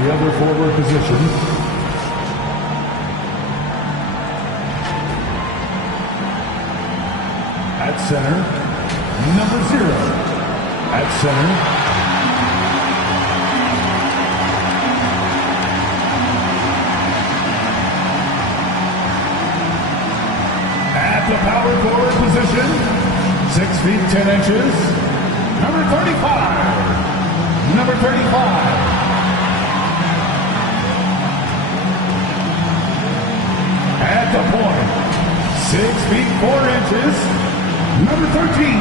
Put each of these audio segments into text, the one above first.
the other forward position, at center, number 0. At center, at the power forward position, 6 feet 10 inches, number 35. Number 35. At the point, 6 feet 4 inches, number 13.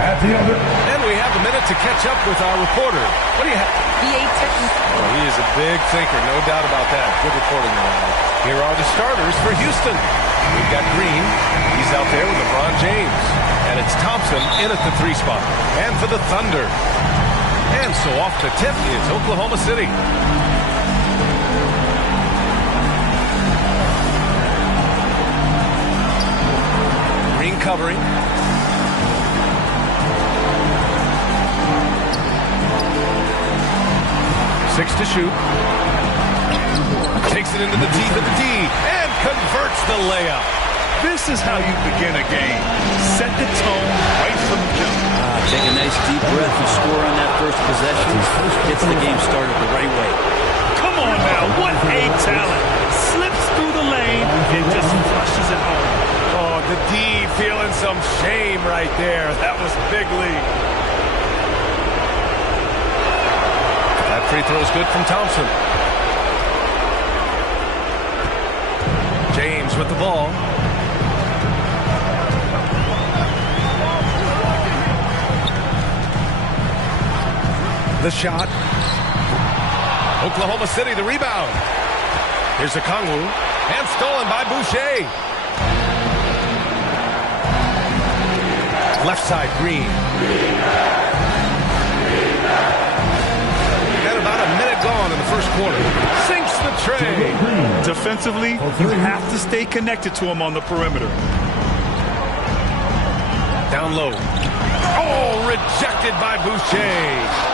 At the other. And we have a minute to catch up with our reporter. What do you have? VA technique. Oh, he is a big thinker, no doubt about that. Good reporting there. Here are the starters for Houston. We've got Green. He's out there with LeBron James. And it's Thompson in at the 3 spot. And for the Thunder. And so off the tip is Oklahoma City. Green covering. Six to shoot. Takes it into the teeth of the D and converts the layup. This is how you begin a game. Set the tone right from the jump. Take a nice deep breath and score on that first possession. Gets the game started the right way. Come on now, what a talent. Slips through the lane and just flushes it home. Oh, the D feeling some shame right there. That was big league. That free throw is good from Thompson. James with the ball. The shot. Oklahoma City, the rebound. Here's Okongwu. And stolen by Boucher. Left side, Green. And about a minute gone in the first quarter. Sinks the tray. Defensively, you have to stay connected to him on the perimeter. Down low. Oh, rejected by Boucher.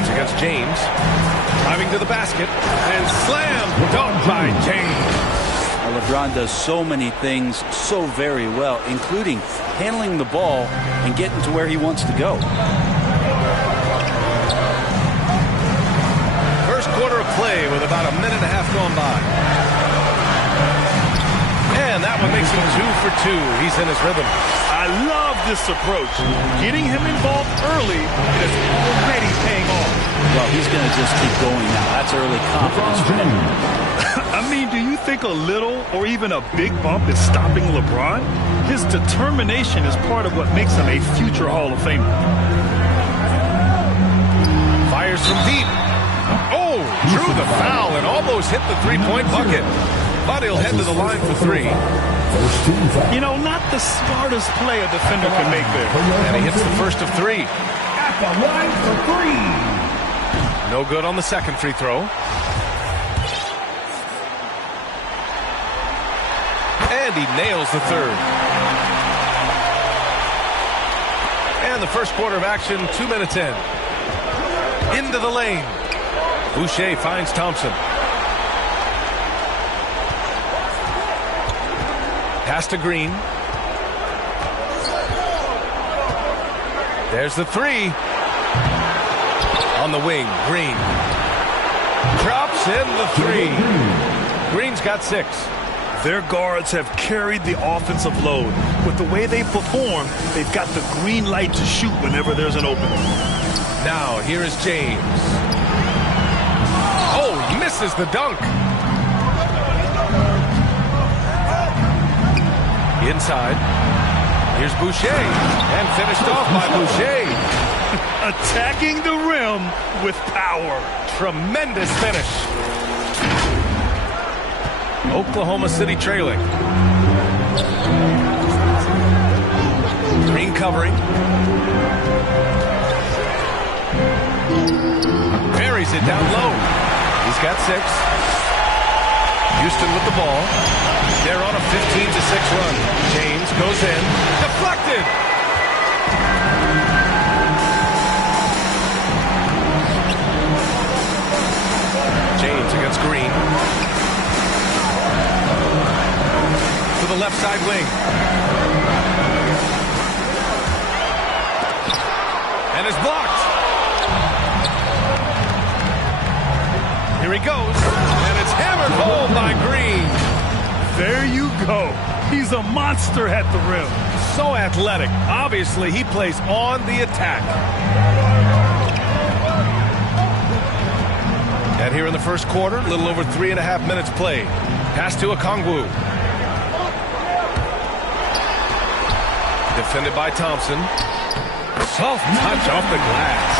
Against James, driving to the basket, and slammed dunk by James. LeBron does so many things so very well, including handling the ball and getting to where he wants to go. First quarter of play with about a minute and a half gone by. And that one makes him 2 for 2. He's in his rhythm. I love this approach. Getting him involved early is already paying off. Well, he's going to just keep going now. That's early confidence for him. I mean, do you think a little or even a big bump is stopping LeBron? His determination is part of what makes him a future Hall of Famer. Fires from deep. Oh, drew the foul and almost hit the three-point bucket. But he'll head to the line for 3. You know, not the smartest play a defender can make there. And he hits the first of 3. At the line for 3. No good on the second free throw. And he nails the third. And the first quarter of action, 2 minutes in. Into the lane. Boucher finds Thompson. Pass to Green. There's the 3. On the wing, Green. Drops in the three. Green's got 6. Their guards have carried the offensive load. With the way they perform, they've got the green light to shoot whenever there's an opening. Now, here is James. Oh, misses the dunk. Inside. Here's Boucher. And finished off by Boucher. Attacking the rim with power. Tremendous finish. Oklahoma City trailing. Green covering. Buries it down low. He's got 6. Houston with the ball. They're on a 15-6 run. James goes in. Deflected. James against Green. To the left side wing. And is blocked. Here he goes. And it's hammered home by Green. There you go. He's a monster at the rim. So athletic. Obviously, he plays on the attack. And here in the first quarter, a little over 3.5 minutes played. Pass to Okongwu. Defended by Thompson. Soft touch off the glass.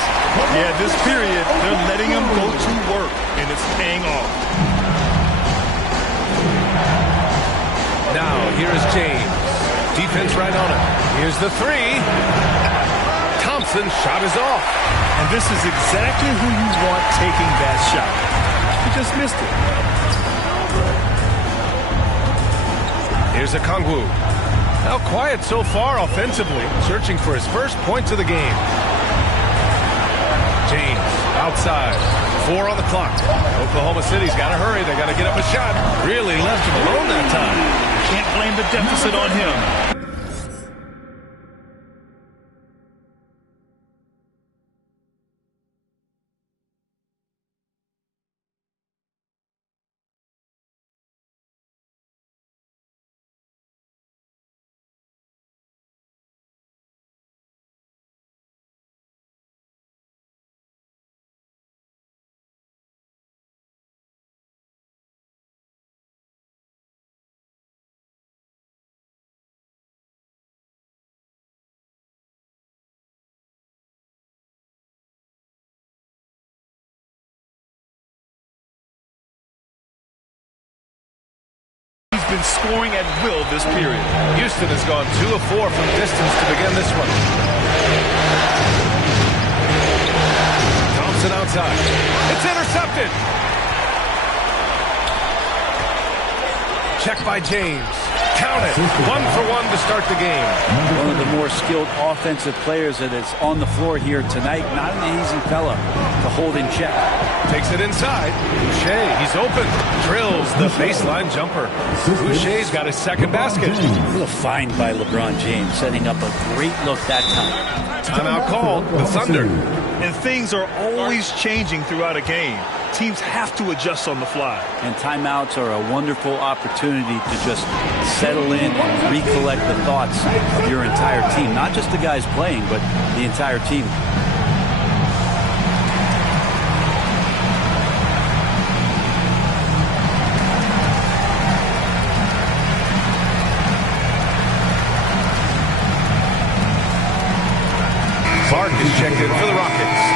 Yeah, this period, they're letting him go to work, and it's paying off. Now, here is James. Defense right on him. Here's the three. Thompson's shot is off. And this is exactly who you want taking that shot. He just missed it. Here's Okongwu. Now quiet so far offensively, searching for his first points of the game. James outside. 4 on the clock. Oklahoma City's got to hurry. They got to get up a shot. Really left him alone that time. Can't blame the deficit on him. Been scoring at will this period. Houston has gone 2 of 4 from distance to begin this one. Thompson outside. It's intercepted. Check by James. Count it. 1 for 1 to start the game. One of the more skilled offensive players that is on the floor here tonight. Not an easy fella to hold in check. Takes it inside. Boucher, he's open. Drills the baseline jumper. Boucher's got his second basket. A little find by LeBron James, setting up a great look that time. Timeout called. The Thunder. And things are always changing throughout a game. Teams have to adjust on the fly. And timeouts are a wonderful opportunity to just settle in and recollect the thoughts of your entire team. Not just the guys playing, but the entire team. Clark is checked in for the Rockets.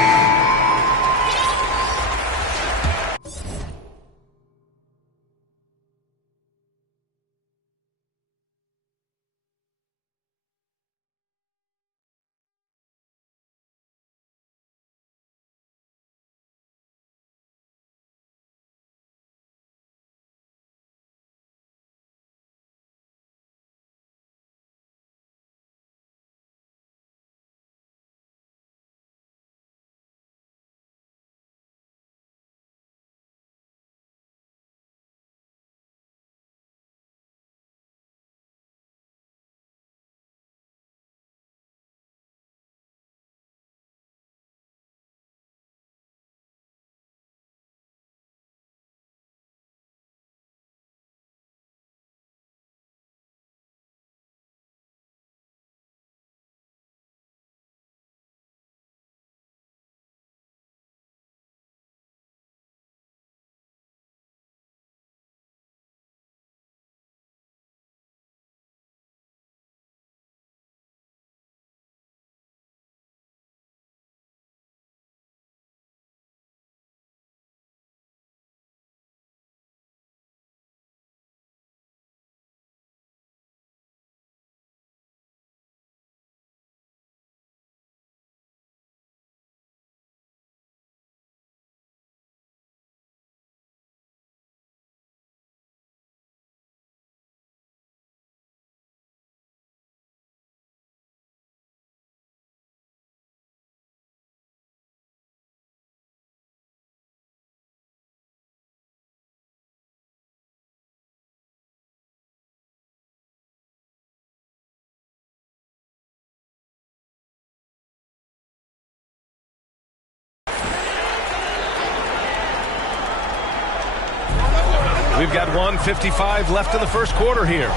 We've got 1:55 left in the first quarter here.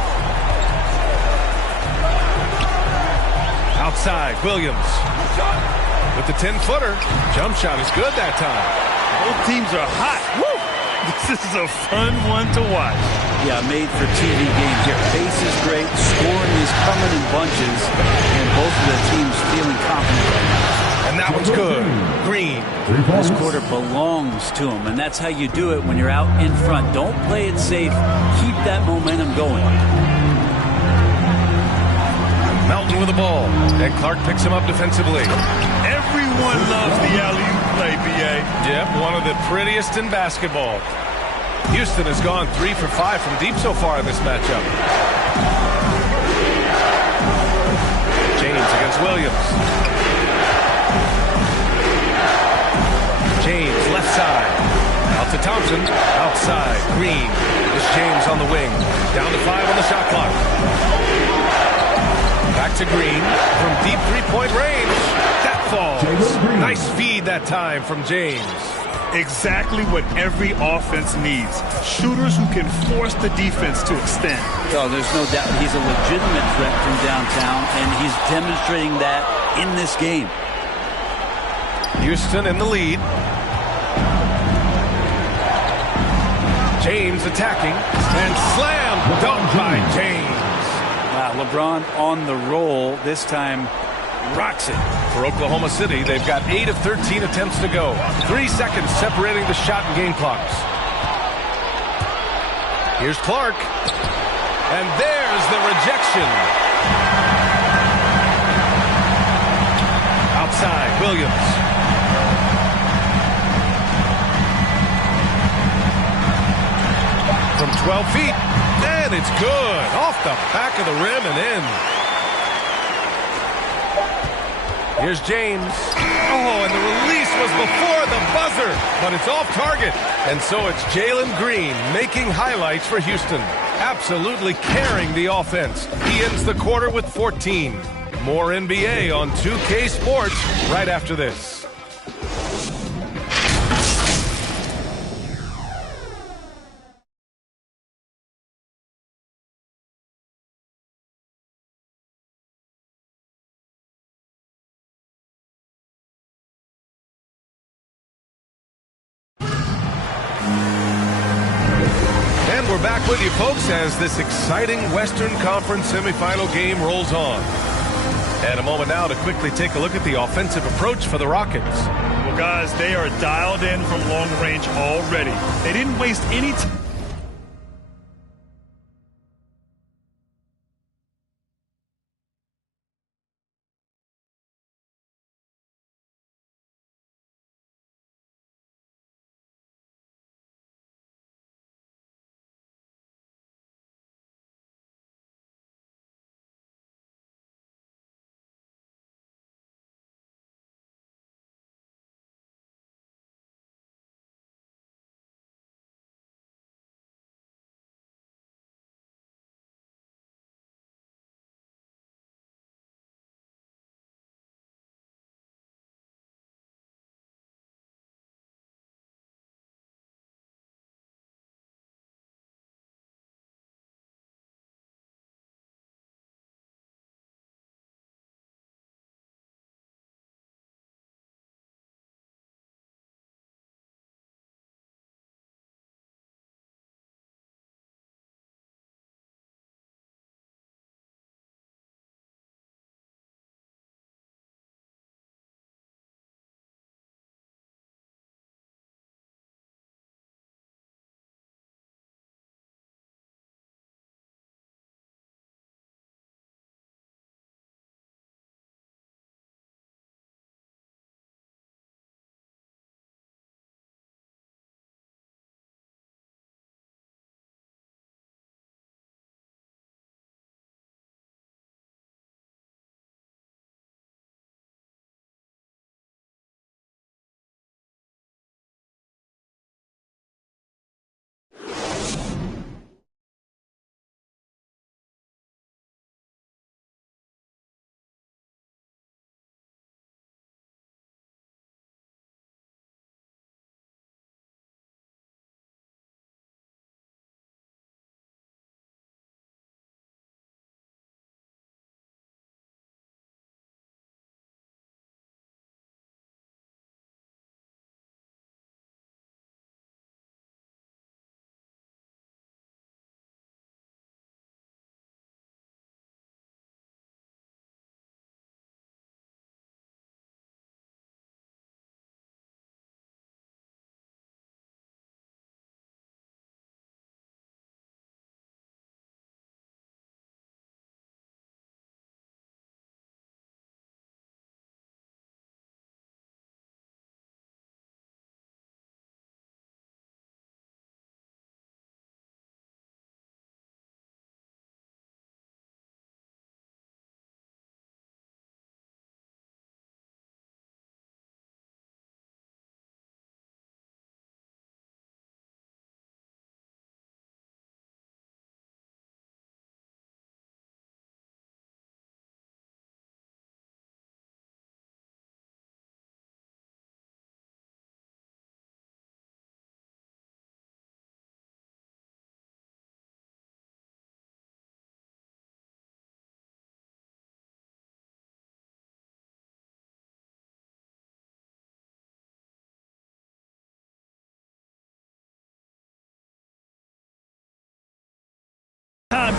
Outside, Williams with the 10-footer. Jump shot is good that time. Both teams are hot. Woo! This is a fun one to watch. Yeah, made for TV game here. Pace is great. Scoring is coming in bunches. And both of the teams feeling confident right now. And that one's good. Green. This quarter belongs to him, and that's how you do it when you're out in front. Don't play it safe. Keep that momentum going. Melton with the ball. And Clark picks him up defensively. Everyone loves the alley-oop play, B.A. Yep, one of the prettiest in basketball. Houston has gone 3 for 5 from deep so far in this matchup. James against Williams. James, left side. Out to Thompson. Outside. Green. This James on the wing. Down to 5 on the shot clock. Back to Green from deep three-point range. That falls. Nice feed that time from James. Exactly what every offense needs. Shooters who can force the defense to extend. Oh, there's no doubt he's a legitimate threat from downtown, and he's demonstrating that in this game. Houston in the lead. James attacking and slam dunk by James. Wow, LeBron on the roll. This time rocks it. For Oklahoma City, they've got 8 of 13 attempts to go. 3 seconds separating the shot and game clocks. Here's Clark. And there's the rejection. Outside, Williams. From 12 feet. And it's good. Off the back of the rim and in. Here's James. Oh, and the release was before the buzzer, but it's off target. And so it's Jalen Green making highlights for Houston. Absolutely carrying the offense. He ends the quarter with 14. More NBA on 2K Sports right after this. We're back with you, folks, as this exciting Western Conference semifinal game rolls on. And a moment now to quickly take a look at the offensive approach for the Rockets. Well, guys, they are dialed in from long range already. They didn't waste any time.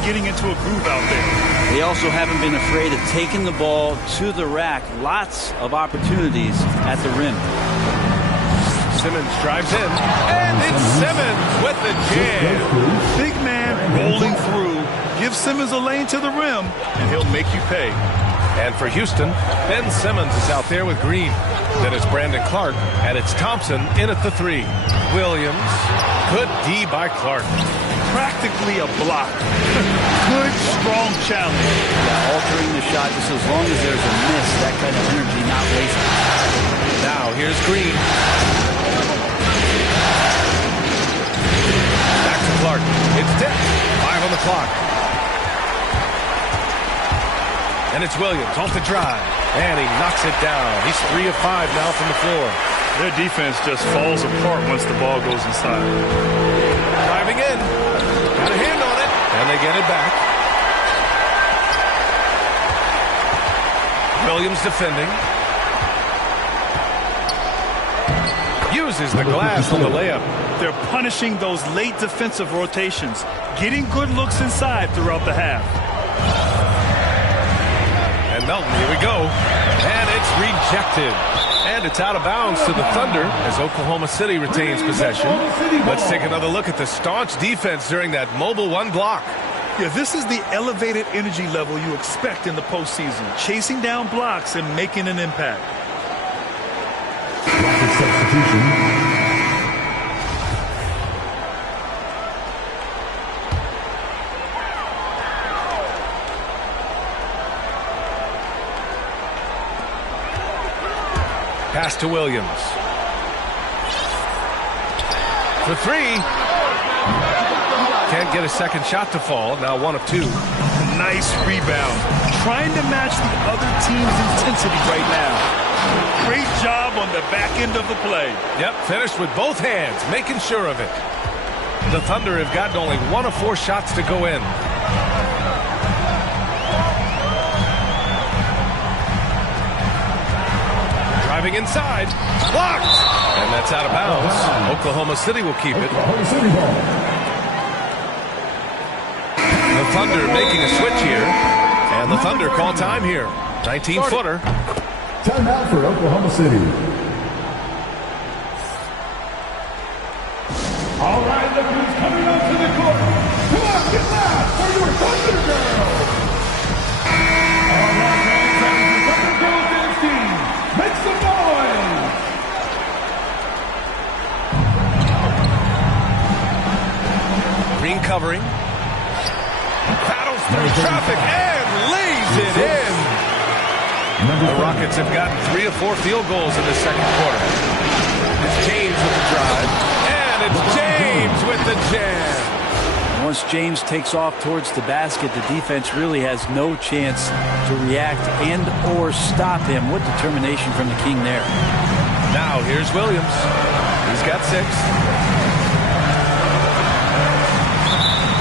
getting into a groove out there. They also haven't been afraid of taking the ball to the rack. Lots of opportunities at the rim. Simmons drives in, and it's Simmons with the jam. Big man rolling through. Give Simmons a lane to the rim, and he'll make you pay. And for Houston, Ben Simmons is out there with Green. Then it's Brandon Clark, and it's Thompson in at the 3. Williams, good D by Clark. Practically a block. Good, strong challenge. Yeah, altering the shot just as long as there's a miss, that kind of energy not wasted. Now here's Green. Back to Clark. It's tipped. 5 on the clock. And it's Williams off the drive. And he knocks it down. He's 3 of 5 now from the floor. Their defense just falls apart once the ball goes inside. Driving in. Got a hand on it. And they get it back. Williams defending. Uses the glass on the layup. They're punishing those late defensive rotations. Getting good looks inside throughout the half. And Melton, here we go. And it's rejected. And it's out of bounds to the Thunder as Oklahoma City retains possession. Let's take another look at the staunch defense during that Mobile One block. Yeah, this is the elevated energy level you expect in the postseason. Chasing down blocks and making an impact. Rocket substitution. Pass to Williams. For 3. Can't get a second shot to fall. Now 1 of 2. Nice rebound. Trying to match the other team's intensity right now. Great job on the back end of the play. Yep, finished with both hands, making sure of it. The Thunder have gotten only 1 of 4 shots to go in. Driving inside, blocked, and that's out of bounds. Oklahoma City will keep it. The Thunder making a switch here, and the Thunder call time here. 19-footer. Timeout for Oklahoma City. All right, look who's coming onto the court. Come on, get loud for your Thunder Girls. All right, fans, that is the Thunder Girls dance team. Make some noise. Green covering. Battles through traffic and lays it in. The Rockets have gotten 3 of 4 field goals in the second quarter. It's James with the drive. And it's James with the jam. Once James takes off towards the basket, the defense really has no chance to react and or stop him. What determination from the King there. Now here's Williams. He's got 6.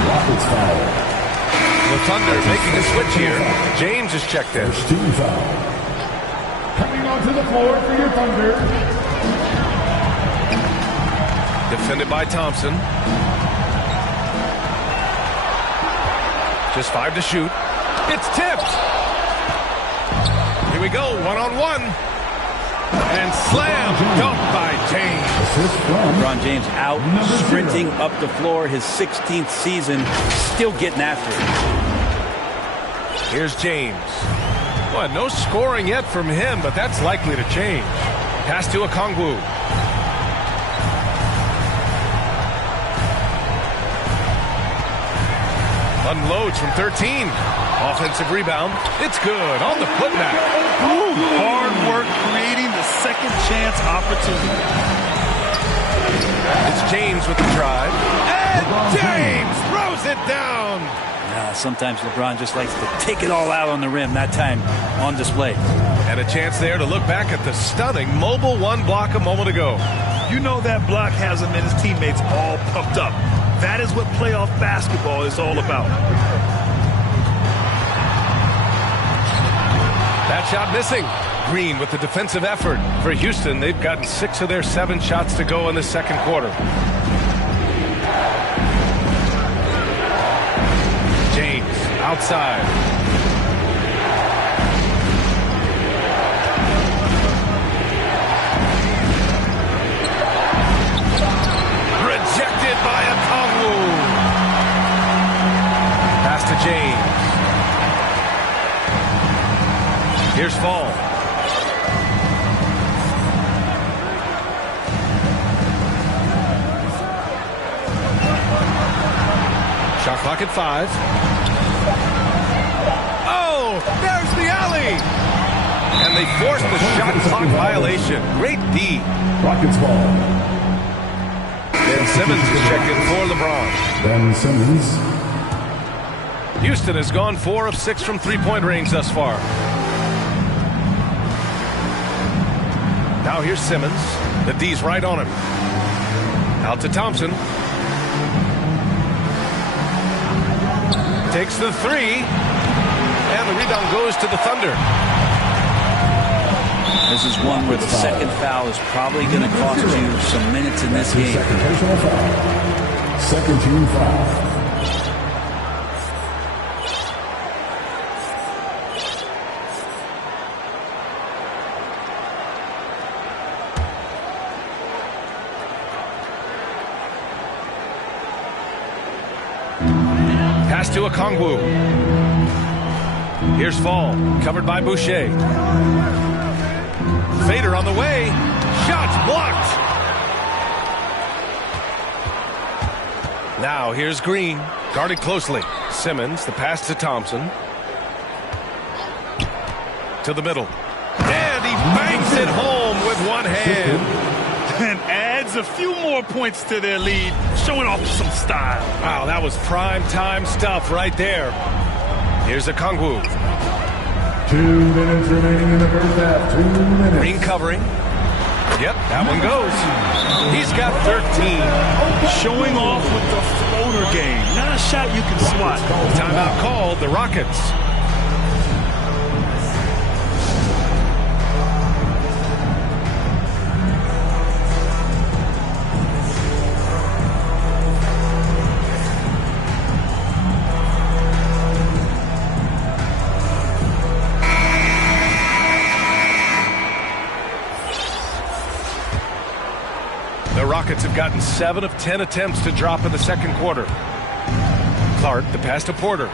Rockets foul. The Thunder making a switch here. James is checked in. First team foul. Coming onto the floor for your Thunder. Defended by Thompson. Just 5 to shoot. It's tipped. Here we go, 1-on-1. And slam dunk by James. Assist from LeBron James out, Number 0. sprinting up the floor, his 16th season, still getting after it. Here's James. Well, no scoring yet from him, but that's likely to change. Pass to Okongwu. Unloads from 13. Offensive rebound. It's good on the putback. Ooh, hard work creating the second chance opportunity. It's James with the drive. And James throws it down. Sometimes LeBron just likes to take it all out on the rim, that time on display. And a chance there to look back at the stunning Mobile One block a moment ago. You know that block has him and his teammates all pumped up. That is what playoff basketball is all about. That shot missing. Green with the defensive effort. For Houston, they've gotten 6 of their 7 shots to go in the second quarter. James. Outside. Rejected by Okongwu. Pass to James. Here's Fall. Shot clock at 5. Oh, there's the alley. And they forced the shot clock violation. Great D. Rockets ball. Ben Simmons is checked in for LeBron. Ben Simmons. Houston has gone 4 of 6 from three-point range thus far. Now here's Simmons. The D's right on him. Out to Thompson. Takes the 3. And the rebound goes to the Thunder. This is one where the second foul is probably going to cost you some minutes in this game. Second personal foul. Second team foul. Pass to Okongwu. Here's Fall, covered by Boucher. Fader on the way. Shots blocked. Now here's Green, guarded closely. Simmons, the pass to Thompson. To the middle. And he banks it home with one hand. And adds a few more points to their lead, showing off some style. Wow, that was prime time stuff right there. Here's Okongwu. 2 minutes remaining in the first half. 2 minutes. Green covering. Yep, that one goes. He's got 13. Showing off with the floater game. Not a shot you can swat. Timeout called, the Rockets. The Rockets have gotten 7 of 10 attempts to drop in the second quarter. Clark, the pass to Porter.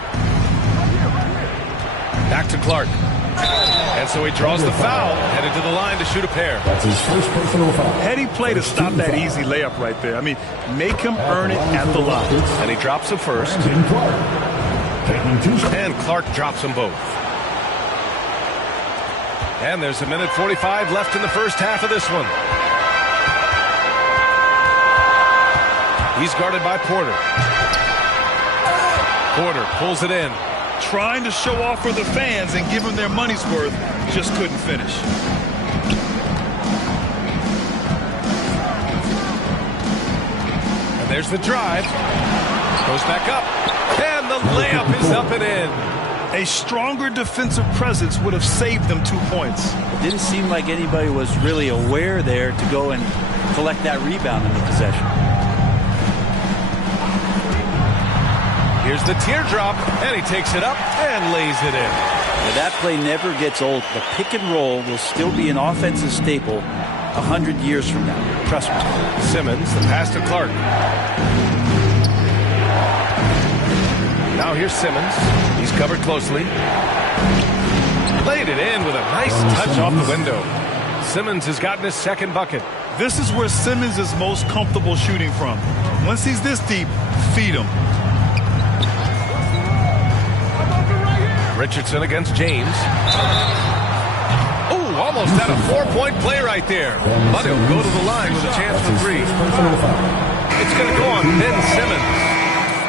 Back to Clark. And so he draws the foul, headed to the line to shoot a pair. That's his first personal foul. Heady play to stop that easy layup right there. I mean, make him earn it at the line. And he drops them first. Brandon Clark. Taking 2 shots. And Clark drops them both. And there's a minute 45 left in the first half of this one. He's guarded by Porter. Porter pulls it in. Trying to show off for the fans and give them their money's worth, just couldn't finish. And there's the drive. Goes back up. And the layup is up and in. A stronger defensive presence would have saved them 2 points. It didn't seem like anybody was really aware there to go and collect that rebound in the possession. Here's the teardrop, and he takes it up and lays it in. Now, that play never gets old. The pick and roll will still be an offensive staple 100 years from now. Trust me. Simmons, the pass to Clark. Now here's Simmons. He's covered closely. Laid it in with a nice touch off the window. Simmons has gotten his second bucket. This is where Simmons is most comfortable shooting from. Once he's this deep, feed him. Richardson against James. Oh, almost had a 4-point play right there. But he'll go to the line with a chance for 3. It's going to go on Ben Simmons.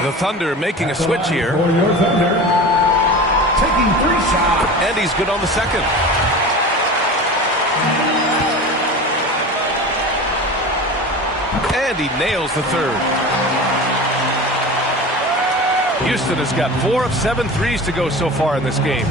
The Thunder making a switch here. For your Thunder. Taking 3 shots. And he's good on the second. And he nails the third. Houston has got 4 of 7 threes to go so far in this game.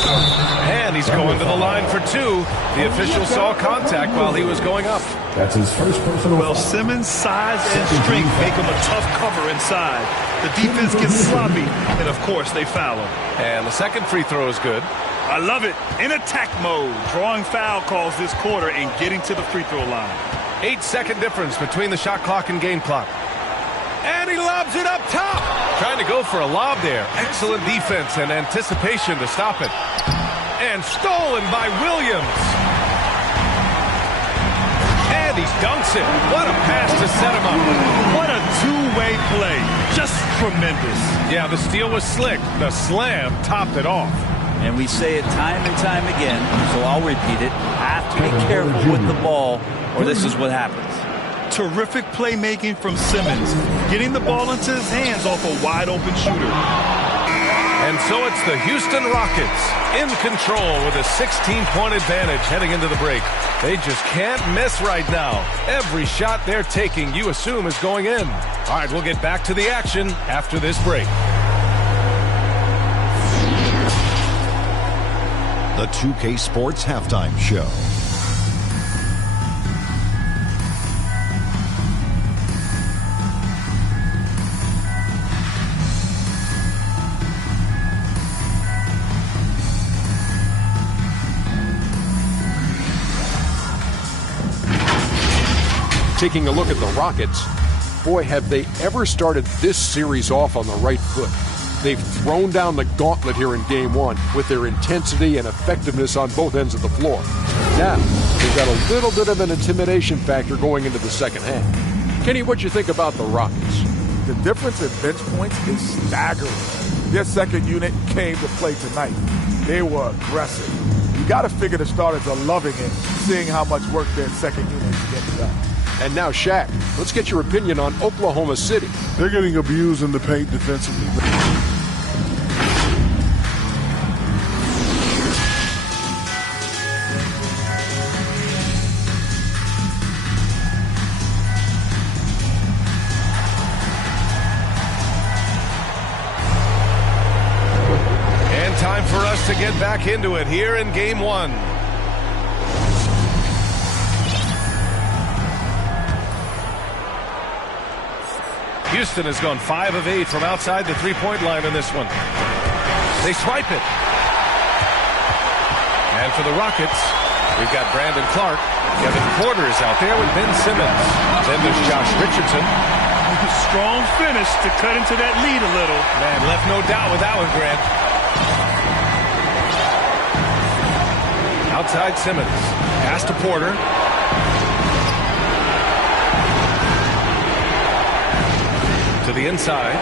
And he's going to the line for two. The official saw contact while he was going up. That's his first personal. Well, Simmons' size and strength make him a tough cover inside. The defense gets sloppy, and of course they foul him. And the second free throw is good. I love it. In attack mode, drawing foul calls this quarter and getting to the free throw line. 8-second difference between the shot clock and game clock. And he lobs it up top. Trying to go for a lob there. Excellent defense and anticipation to stop it. And stolen by Williams. And he dunks it. What a pass to set him up. What a two-way play. Just tremendous. Yeah, the steal was slick. The slam topped it off. And we say it time and time again, so I'll repeat it. Have to be careful with the ball, or this is what happens. Terrific playmaking from Simmons, getting the ball into his hands off a wide-open shooter. And so it's the Houston Rockets in control with a 16-point advantage heading into the break. They just can't miss right now. Every shot they're taking, you assume, is going in. All right, we'll get back to the action after this break. The 2K Sports Halftime Show. Taking a look at the Rockets, boy, have they ever started this series off on the right foot. They've thrown down the gauntlet here in Game 1 with their intensity and effectiveness on both ends of the floor. Now, they've got a little bit of an intimidation factor going into the second half. Kenny, what do you think about the Rockets? The difference in bench points is staggering. Their second unit came to play tonight. They were aggressive. You got to figure the starters are loving it, seeing how much work their second unit is getting done. And now, Shaq, let's get your opinion on Oklahoma City. They're getting abused in the paint defensively. And time for us to get back into it here in Game 1. Houston has gone 5 of 8 from outside the three-point line in this one. They swipe it. And for the Rockets, we've got Brandon Clark. Kevin Porter is out there with Ben Simmons. Then there's Josh Richardson. Strong finish to cut into that lead a little. Man, left no doubt with that one, Grant. Outside Simmons. Pass to Porter. To the inside.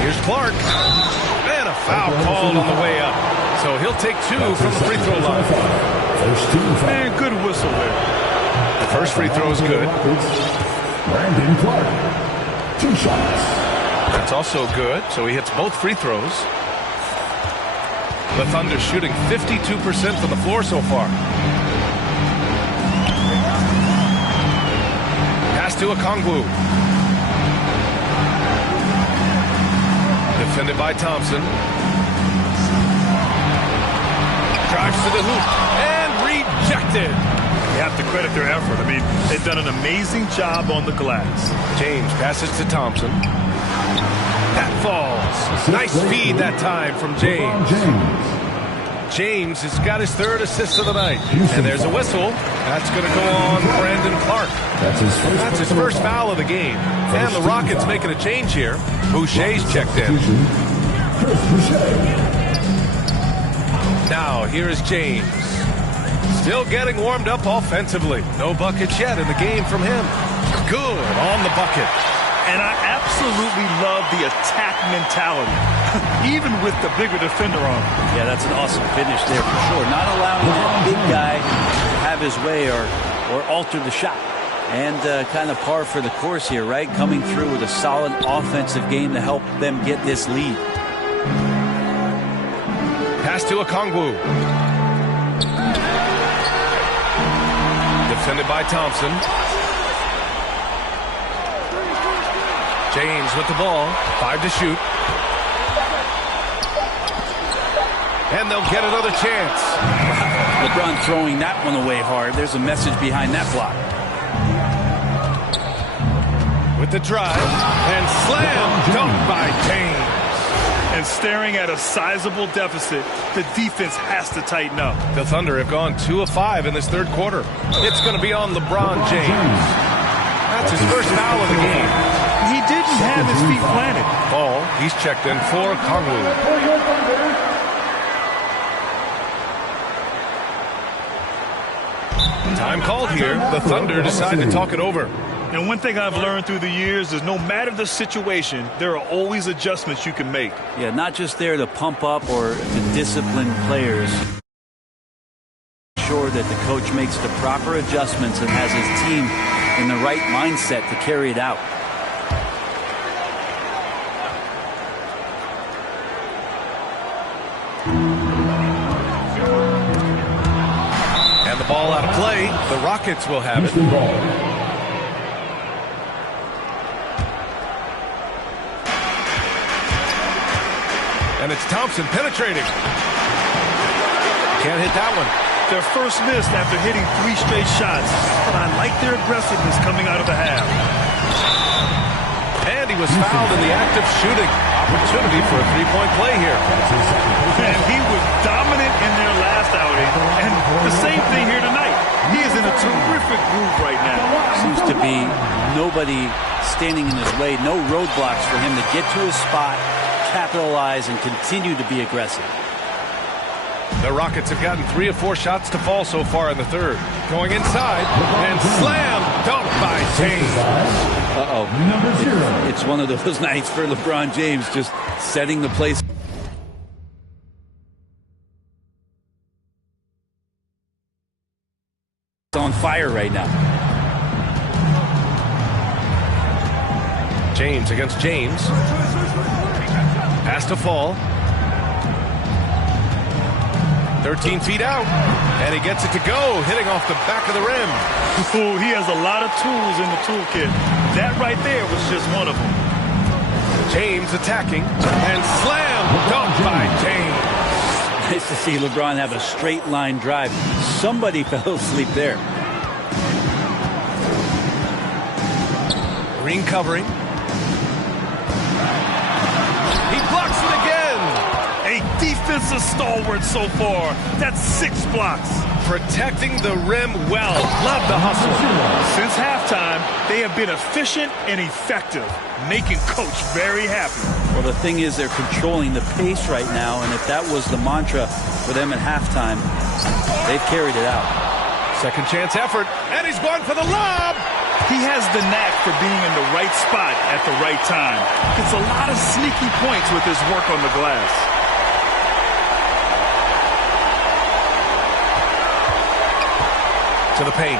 Here's Clark. And a foul called on the way up. So he'll take 2 from the free throw line. Man, good whistle there. The first free throw is good. Brandon Clark, 2 shots. That's also good. So he hits both free throws. The Thunder shooting 52% from the floor so far. Pass to Okongwu. Defended by Thompson. Drives to the hoop and rejected. You have to credit their effort. I mean, they've done an amazing job on the glass. James passes to Thompson. That falls. Nice feed that time from James. James has got his 3rd assist of the night. And there's a whistle. That's going to go on Brandon Clark. That's his first foul of the game. And the Rockets making a change here. Boucher's checked in. Now, here is James. Still getting warmed up offensively. No buckets yet in the game from him. Good on the bucket. And I absolutely love the attack mentality, even with the bigger defender on him. Yeah, that's an awesome finish there for sure. Not allowing that big guy to have his way or alter the shot. And kind of par for the course here, right? Coming through with a solid offensive game to help them get this lead. Pass to Okongwu. Defended by Thompson. James with the ball. 5 to shoot. and they'll get another chance. LeBron throwing that one away hard. There's a message behind that block. With the drive, and slam dunk by James. And staring at a sizable deficit, the defense has to tighten up. The Thunder have gone 2 of 5 in this third quarter. It's going to be on LeBron James. That's his first foul of the game. He didn't have his feet planted. Ball, he's checked in for Kongwu. Time called here. The Thunder decide to talk it over. And one thing I've learned through the years is no matter the situation, there are always adjustments you can make. Yeah, not just there to pump up or to discipline players. Sure that the coach makes the proper adjustments and has his team in the right mindset to carry it out. And the ball out of play. The Rockets will have it. And it's Thompson penetrating. Can't hit that one. Their first miss after hitting 3 straight shots. But I like their aggressiveness coming out of the half. And he was fouled in the act of shooting. Opportunity for a three-point play here. And he was dominant in their last outing. And the same thing here tonight. He is in a terrific groove right now. Seems to be nobody standing in his way. No roadblocks for him to get to his spot, capitalize, and continue to be aggressive. The Rockets have gotten 3 of 4 shots to fall so far in the third. Going inside, and slam dunk by James. It's one of those nights for LeBron James, just setting the place on fire right now. James against James. Pass to fall. 13 feet out, and he gets it to go, hitting off the back of the rim. Ooh, he has a lot of tools in the toolkit. That right there was just one of them. James attacking, and slam dunk by James. Nice to see LeBron have a straight line drive. Somebody fell asleep there. Green covering. He blocks it again. A defensive stalwart so far. That's 6 blocks. Protecting the rim well. Love the hustle. Since halftime, they have been efficient and effective, making Coach very happy. Well, the thing is they're controlling the pace right now, and if that was the mantra for them at halftime, they've carried it out. Second chance effort, and he's going for the lob. He has the knack for being in the right spot at the right time. Gets a lot of sneaky points with his work on the glass. To the paint.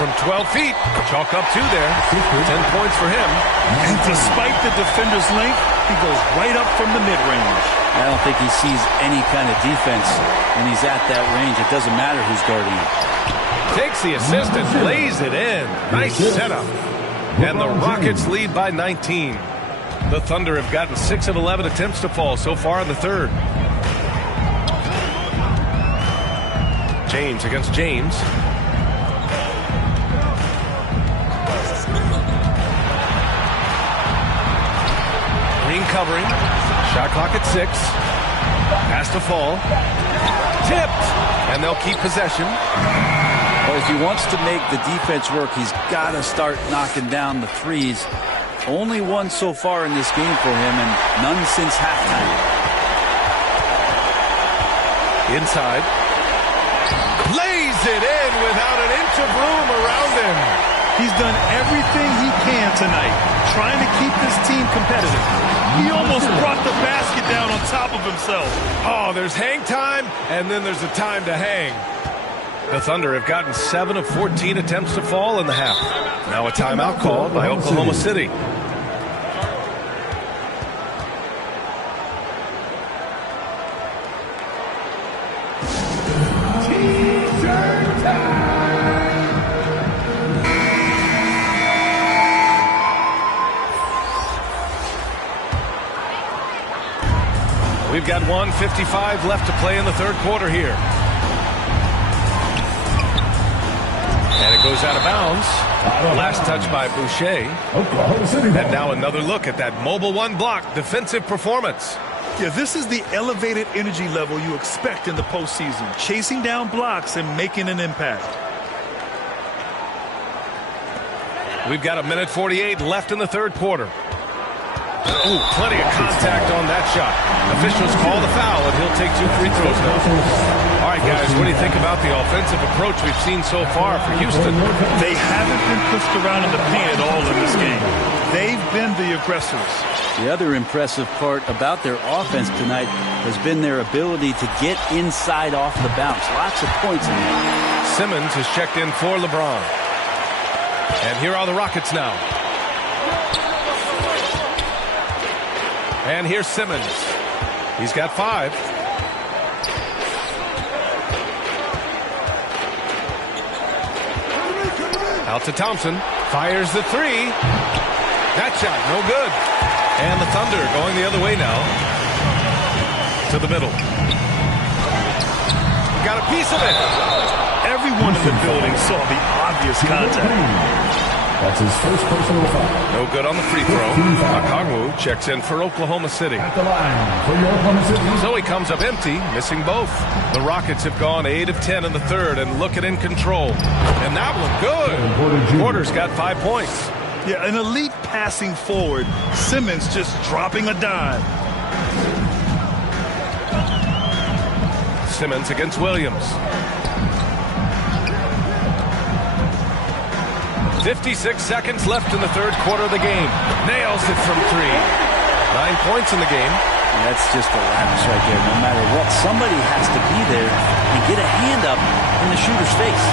From 12 feet, chalk up 2 there. 10 points for him. And despite the defender's length, he goes right up from the mid-range. I don't think he sees any kind of defense when he's at that range. It doesn't matter who's guarding him. Takes the assist and lays it in. Nice setup. And the Rockets lead by 19. The Thunder have gotten 6 of 11 attempts to fall so far in the third. James against James. Green covering. Shot clock at 6. Pass to fall. Tipped. And they'll keep possession. Well, if he wants to make the defense work, he's got to start knocking down the threes. Only one so far in this game for him, and none since halftime. Inside. Lays it in without an inch of room around him. He's done everything he can tonight, trying to keep this team competitive. He almost brought the basket down on top of himself. Oh, there's hang time, and then there's a time to hang. The Thunder have gotten 7 of 14 attempts to fall in the half. Now a timeout called by Oklahoma City. We've we've got 1:55 left to play in the third quarter here. And it goes out of bounds. Last touch by Boucher. And now another look at that Mobile One block defensive performance. Yeah, this is the elevated energy level you expect in the postseason. Chasing down blocks and making an impact. We've got 1:48 left in the third quarter. Ooh, plenty of contact on that shot. Officials call the foul, and he'll take 2 free throws now. All right, guys, what do you think about the offensive approach we've seen so far for Houston? They haven't been pushed around in the paint at all in this game. They've been the aggressors. The other impressive part about their offense tonight has been their ability to get inside off the bounce. Lots of points in there. Simmons has checked in for LeBron. And here are the Rockets now. And here's Simmons. He's got 5. Out to Thompson. Fires the 3. That shot, no good. And the Thunder going the other way now. To the middle. Got a piece of it. Everyone in the building saw the obvious contact. That's his first personal foul. No good on the free throw. Okongwu checks in for Oklahoma City. At the line for Oklahoma City. So he comes up empty, missing both. The Rockets have gone 8 of 10 in the third and looking in control. And that one good. Porter's got 5 points. Yeah, an elite passing forward. Simmons just dropping a dime. Simmons against Williams. 56 seconds left in the third quarter of the game. Nails it from 3. 9 points in the game. And that's just a lapse right there. No matter what, somebody has to be there and get a hand up in the shooter's face.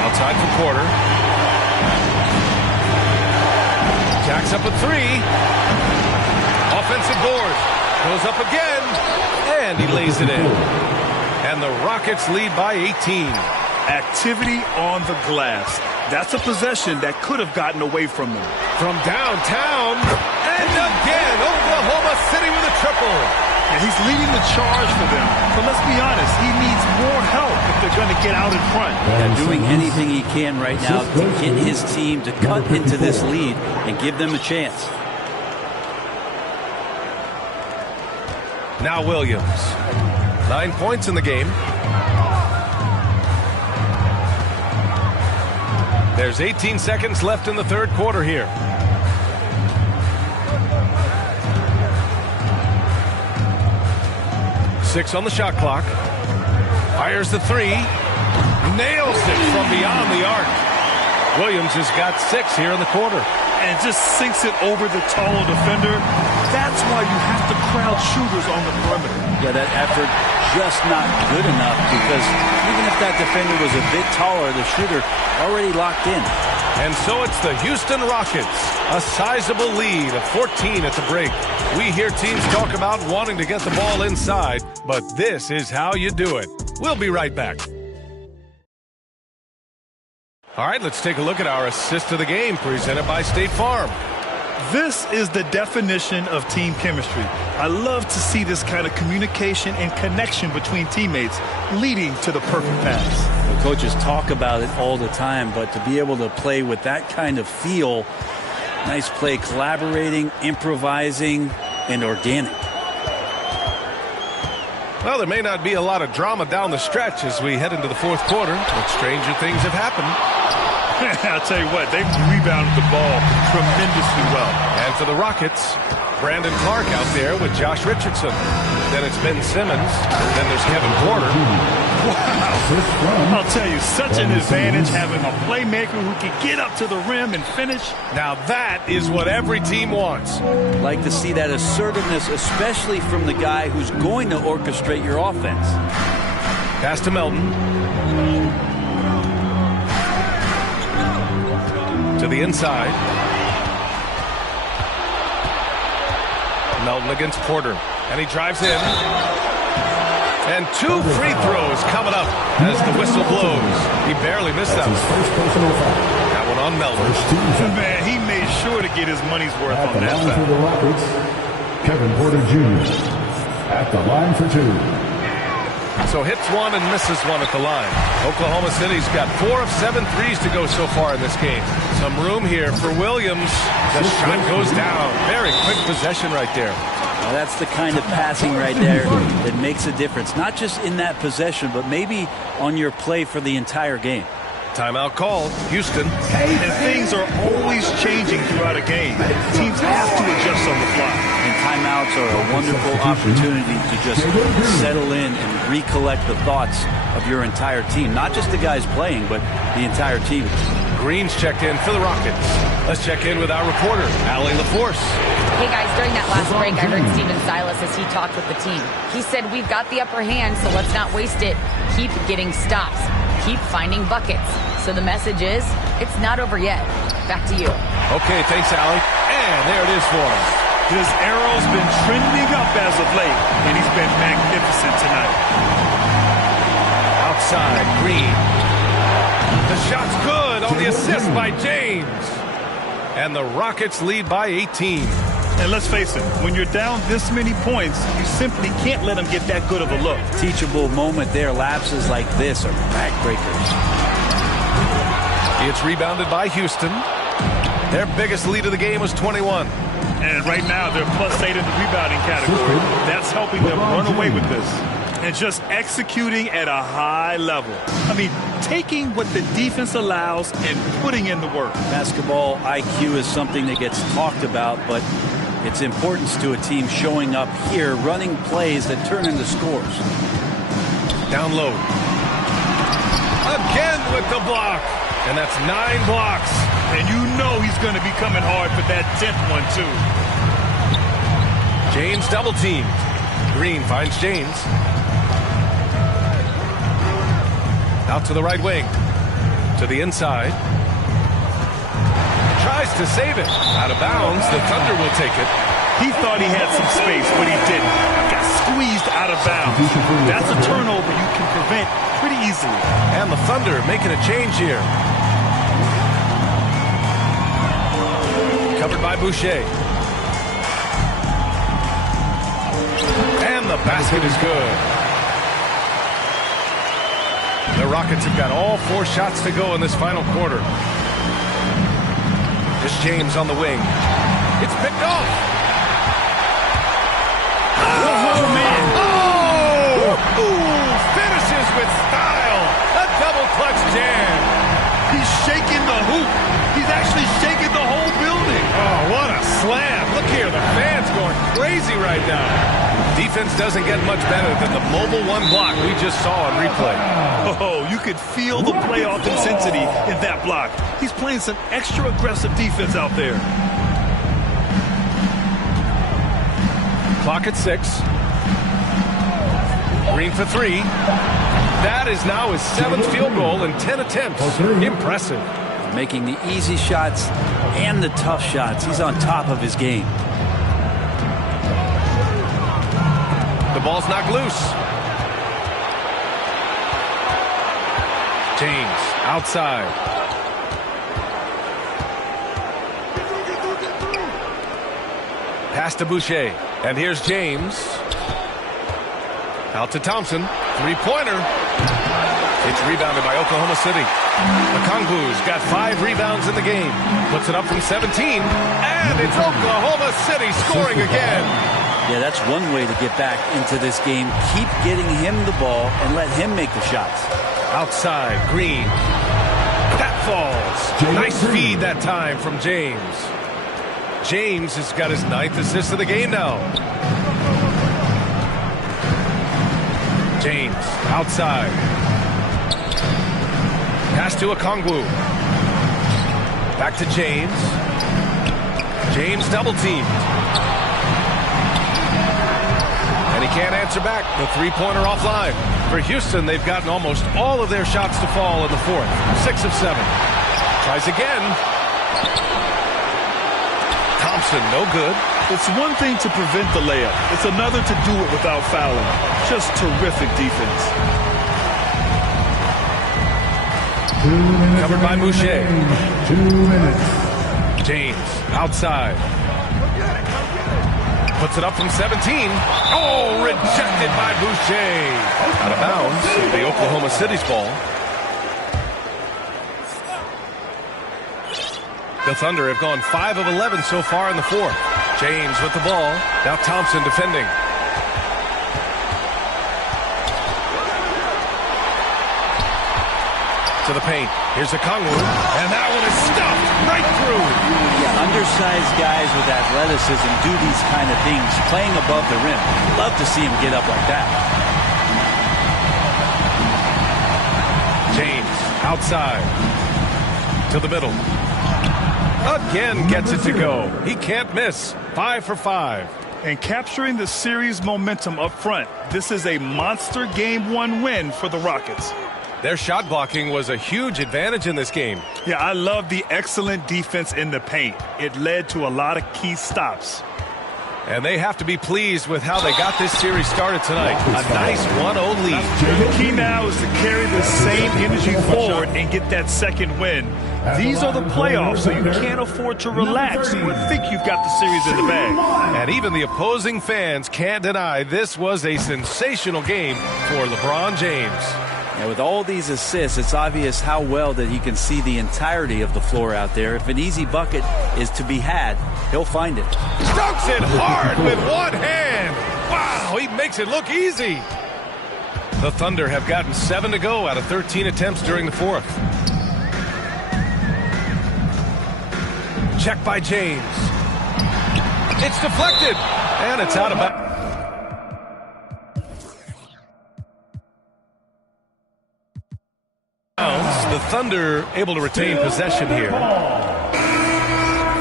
Outside for Porter. Jacks up a 3. Offensive board. Goes up again. And he lays it in. And the Rockets lead by 18. Activity on the glass. That's a possession that could have gotten away from them. From downtown. And again, Oklahoma City with a triple. And he's leading the charge for them. But let's be honest, he needs more help if they're going to get out in front. And doing anything he can right now to get his team to cut into this lead and give them a chance. Now Williams. 9 points in the game. There's 18 seconds left in the third quarter here. 6 on the shot clock. Fires the 3. Nails it from beyond the arc. Williams has got 6 here in the quarter. And just sinks it over the taller defender. That's why you have to crowd shooters on the perimeter. Yeah, that effort just not good enough because even if that defender was a bit taller, the shooter already locked in. And so it's the Houston Rockets, a sizable lead of 14 at the break. We hear teams talk about wanting to get the ball inside, but this is how you do it. We'll be right back. All right, let's take a look at our assist of the game presented by State Farm. This is the definition of team chemistry. I love to see this kind of communication and connection between teammates leading to the perfect pass. The coaches talk about it all the time, but to be able to play with that kind of feel, nice play, collaborating, improvising, and organic. Well, there may not be a lot of drama down the stretch as we head into the fourth quarter, but stranger things have happened. I'll tell you what, they've rebounded the ball tremendously well. And for the Rockets, Brandon Clark out there with Josh Richardson. Then it's Ben Simmons. Then there's Kevin Porter. Wow. I'll tell you, such an advantage having a playmaker who can get up to the rim and finish. Now that is what every team wants. Like to see that assertiveness, especially from the guy who's going to orchestrate your offense. Pass to Melton. To the inside. Melton against Porter. And he drives in. And 2 free throws coming up as the whistle blows. He barely missed that one. That one on Melton. Man, he made sure to get his money's worth on that for the Rockets, Kevin Porter Jr. at the line for two. So hits one and misses one at the line. Oklahoma City's got 4 of 7 threes to go so far in this game. Some room here for Williams. The shot goes down. Very quick possession right there. Well, that's the kind of passing right there that makes a difference. Not just in that possession, but maybe on your play for the entire game. Timeout called. Houston. And things are always changing throughout a game. Teams have to adjust on the fly. And timeouts are a wonderful opportunity to just settle in and recollect the thoughts of your entire team. Not just the guys playing, but the entire team. Green's checked in for the Rockets. Let's check in with our reporter, Allie LaForce. Hey guys, during that last break, I heard Steven Silas as he talked with the team. He said, we've got the upper hand, so let's not waste it. Keep getting stops. Keep finding buckets. So the message is, it's not over yet. Back to you. Okay, thanks, Allie. And there it is for him. His arrow's been trending up as of late, and he's been magnificent tonight. Outside, Green. The shot's good on the assist by James. And the Rockets lead by 18. And let's face it, when you're down this many points, you simply can't let them get that good of a look. Teachable moment there. Lapses like this are backbreakers. It's rebounded by Houston. Their biggest lead of the game was 21. And right now, they're +8 in the rebounding category. That's helping them run away with this. And just executing at a high level. I mean, taking what the defense allows and putting in the work. Basketball IQ is something that gets talked about, but its importance to a team showing up here, running plays that turn into scores. Down low. Again with the block. And that's 9 blocks. And you know he's going to be coming hard for that 10th one, too. James double teamed. Green finds James. Out to the right wing. To the inside. Tries to save it. Out of bounds. The Thunder will take it. He thought he had some space, but he didn't. Got squeezed out of bounds. That's a turnover you can prevent pretty easily. And the Thunder making a change here. Covered by Boucher. And the basket is good. The Rockets have got all 4 shots to go in this final quarter. This James on the wing. It's picked off. Oh, man. Oh! Ooh, finishes with style. A double clutch jam. He's shaking the hoop. He's actually shaking the whole building. Oh, what a slam. Look here, the fans going crazy right now. Defense doesn't get much better than the mobile 1 block we just saw on replay. Oh, you could feel the playoff intensity in that block. He's playing some extra aggressive defense out there. Clock at 6. Green for 3. That is now his 7th field goal in 10 attempts. Impressive. Making the easy shots and the tough shots. He's on top of his game. The ball's knocked loose. James outside. Pass to Boucher. And here's James. Out to Thompson. 3-pointer. It's rebounded by Oklahoma City. Okongwu's got 5 rebounds in the game. Puts it up from 17. And it's Oklahoma City scoring again. Yeah, that's one way to get back into this game. Keep getting him the ball and let him make the shots. Outside, Green. That falls. Nice feed that time from James. James has got his 9th assist of the game now. James, outside. Pass to Okongwu. Back to James. James double teamed. And he can't answer back. The 3-pointer offline. For Houston, they've gotten almost all of their shots to fall in the 4th. 6 of 7. Tries again. Thompson, no good. It's one thing to prevent the layup. It's another to do it without fouling. Just terrific defense. Covered by Boucher. 2 minutes. James, outside. Puts it up from 17. Oh, rejected by Boucher. Out of bounds. It'll be Oklahoma City's ball. The Thunder have gone 5 of 11 so far in the fourth. James with the ball. Now Thompson defending. To the paint. Here's Okongwu. And that one is stuffed right through. Yeah, undersized guys with athleticism do these kind of things, playing above the rim. Love to see him get up like that. James outside. To the middle. Again gets it to go. He can't miss. 5 for 5. And capturing the series momentum up front. This is a monster Game 1 win for the Rockets. Their shot blocking was a huge advantage in this game. Yeah, I love the excellent defense in the paint. It led to a lot of key stops. And they have to be pleased with how they got this series started tonight. A nice 1-0 lead. The key now is to carry the same energy forward and get that second win. These are the playoffs, so you can't afford to relax or think you've got the series in the bag. And even the opposing fans can't deny this was a sensational game for LeBron James. And with all these assists, it's obvious how well that he can see the entirety of the floor out there. If an easy bucket is to be had, he'll find it. Strokes it hard with one hand. Wow, he makes it look easy. The Thunder have gotten 7 to go out of 13 attempts during the fourth. Check by James. It's deflected, and it's out of bounds. The Thunder able to retain possession here.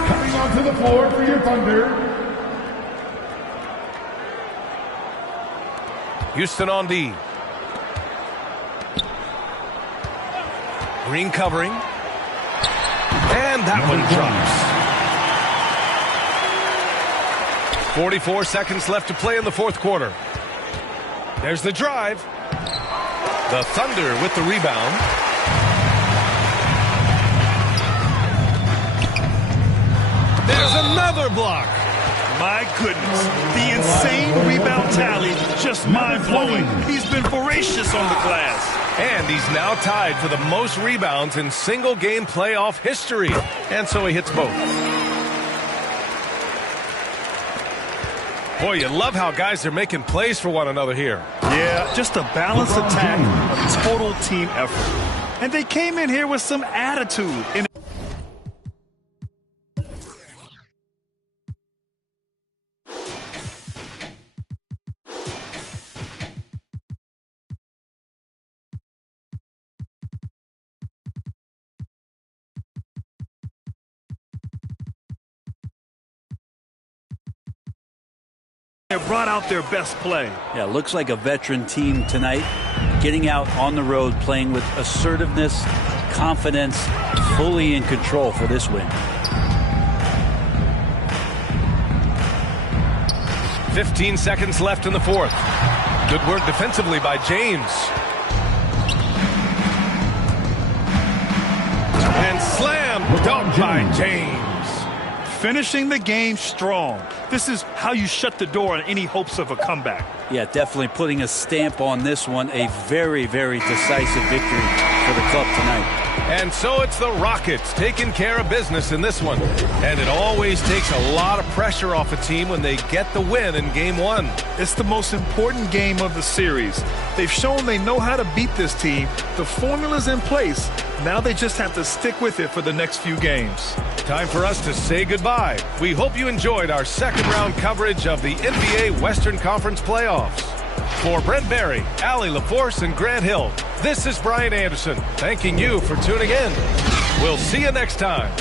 Coming onto the floor for your Thunder. Houston on D. Green covering. And that one drops. 44 seconds left to play in the fourth quarter. There's the drive. The Thunder with the rebound. There's another block. My goodness, the insane rebound tally, just mind-blowing. He's been voracious on the glass. And he's now tied for the most rebounds in single-game playoff history. And so he hits both. Boy, you love how guys are making plays for one another here. Yeah, just a balanced attack, a total team effort. And they came in here with some attitude. They brought out their best play. Yeah, looks like a veteran team tonight, getting out on the road, playing with assertiveness, confidence, fully in control for this win. 15 seconds left in the fourth. Good work defensively by James. And slam dunked by James. Finishing the game strong. This is how you shut the door on any hopes of a comeback. Yeah, definitely putting a stamp on this one. A very, very decisive victory for the club tonight. And so it's the Rockets taking care of business in this one. And it always takes a lot of pressure off a team when they get the win in Game 1. It's the most important game of the series. They've shown they know how to beat this team. The formula's in place. Now they just have to stick with it for the next few games. Time for us to say goodbye. We hope you enjoyed our second-round coverage of the NBA Western Conference playoffs. For Brent Barry, Allie LaForce, and Grant Hill, this is Brian Anderson, thanking you for tuning in. We'll see you next time.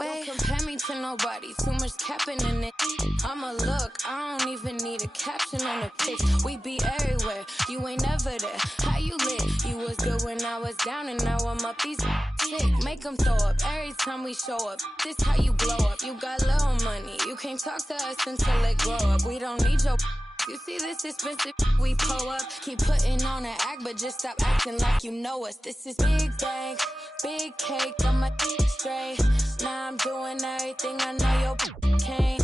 Don't compare me to nobody, too much capping in it. I'ma look, I don't even need a caption on the pics. We be everywhere, you ain't never there. How you lit? You was good when I I was down and now I'm up. These sick, make them throw up every time we show up. This how you glow up. You got little money. You can't talk to us until it grow up. We don't need your. You see this expensive we pull up. Keep putting on an act, but just stop acting like you know us. This is big bank, big cake, I'm a straight. Now I'm doing everything I know your can't.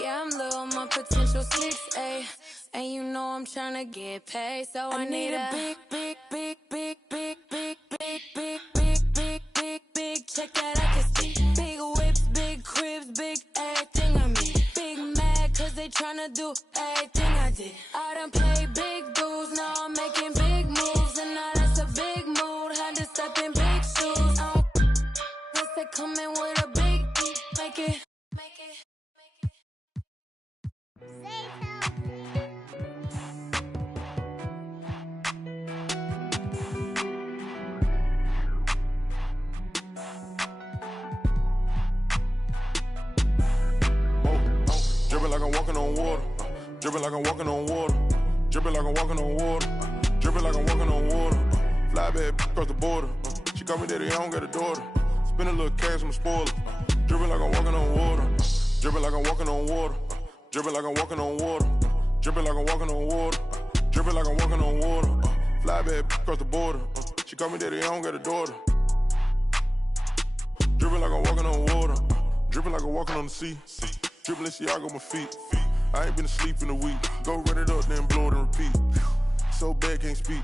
Yeah, I'm little, my potential 6'8", and you know I'm tryna get paid, so I need a big, big, big, big, big, big, big, big, big, big, big, big check that I can see. Big whips, big cribs, big everything I mean. Big mad, cause they tryna do everything I did. I done paid big dues, now I'm making big moves, and now that's a big mood. Had to step in big shoes. Guess they coming with a big, make it. Dripping like I'm walking on water. Dripping like I'm walking on water. Dripping like I'm walking on water. Dripping like I'm walking on water. Fly back across the border. She call me daddy, I don't got a daughter. Spend a little cash, I'm a spoiler. Dripping like I'm walking on water. Dripping like I'm walking on water. Dripping like I'm walking on water. Dripping like I'm walking on water. Dripping like I'm walking on water. Fly back across the border. She call me daddy, I don't got a daughter. Dripping like I'm walking on water. Dripping like I'm walking on the sea. Dripping Balenciaga on my feet. I ain't been asleep in a week. Go run it up, then blow it and repeat. So bad, can't speak.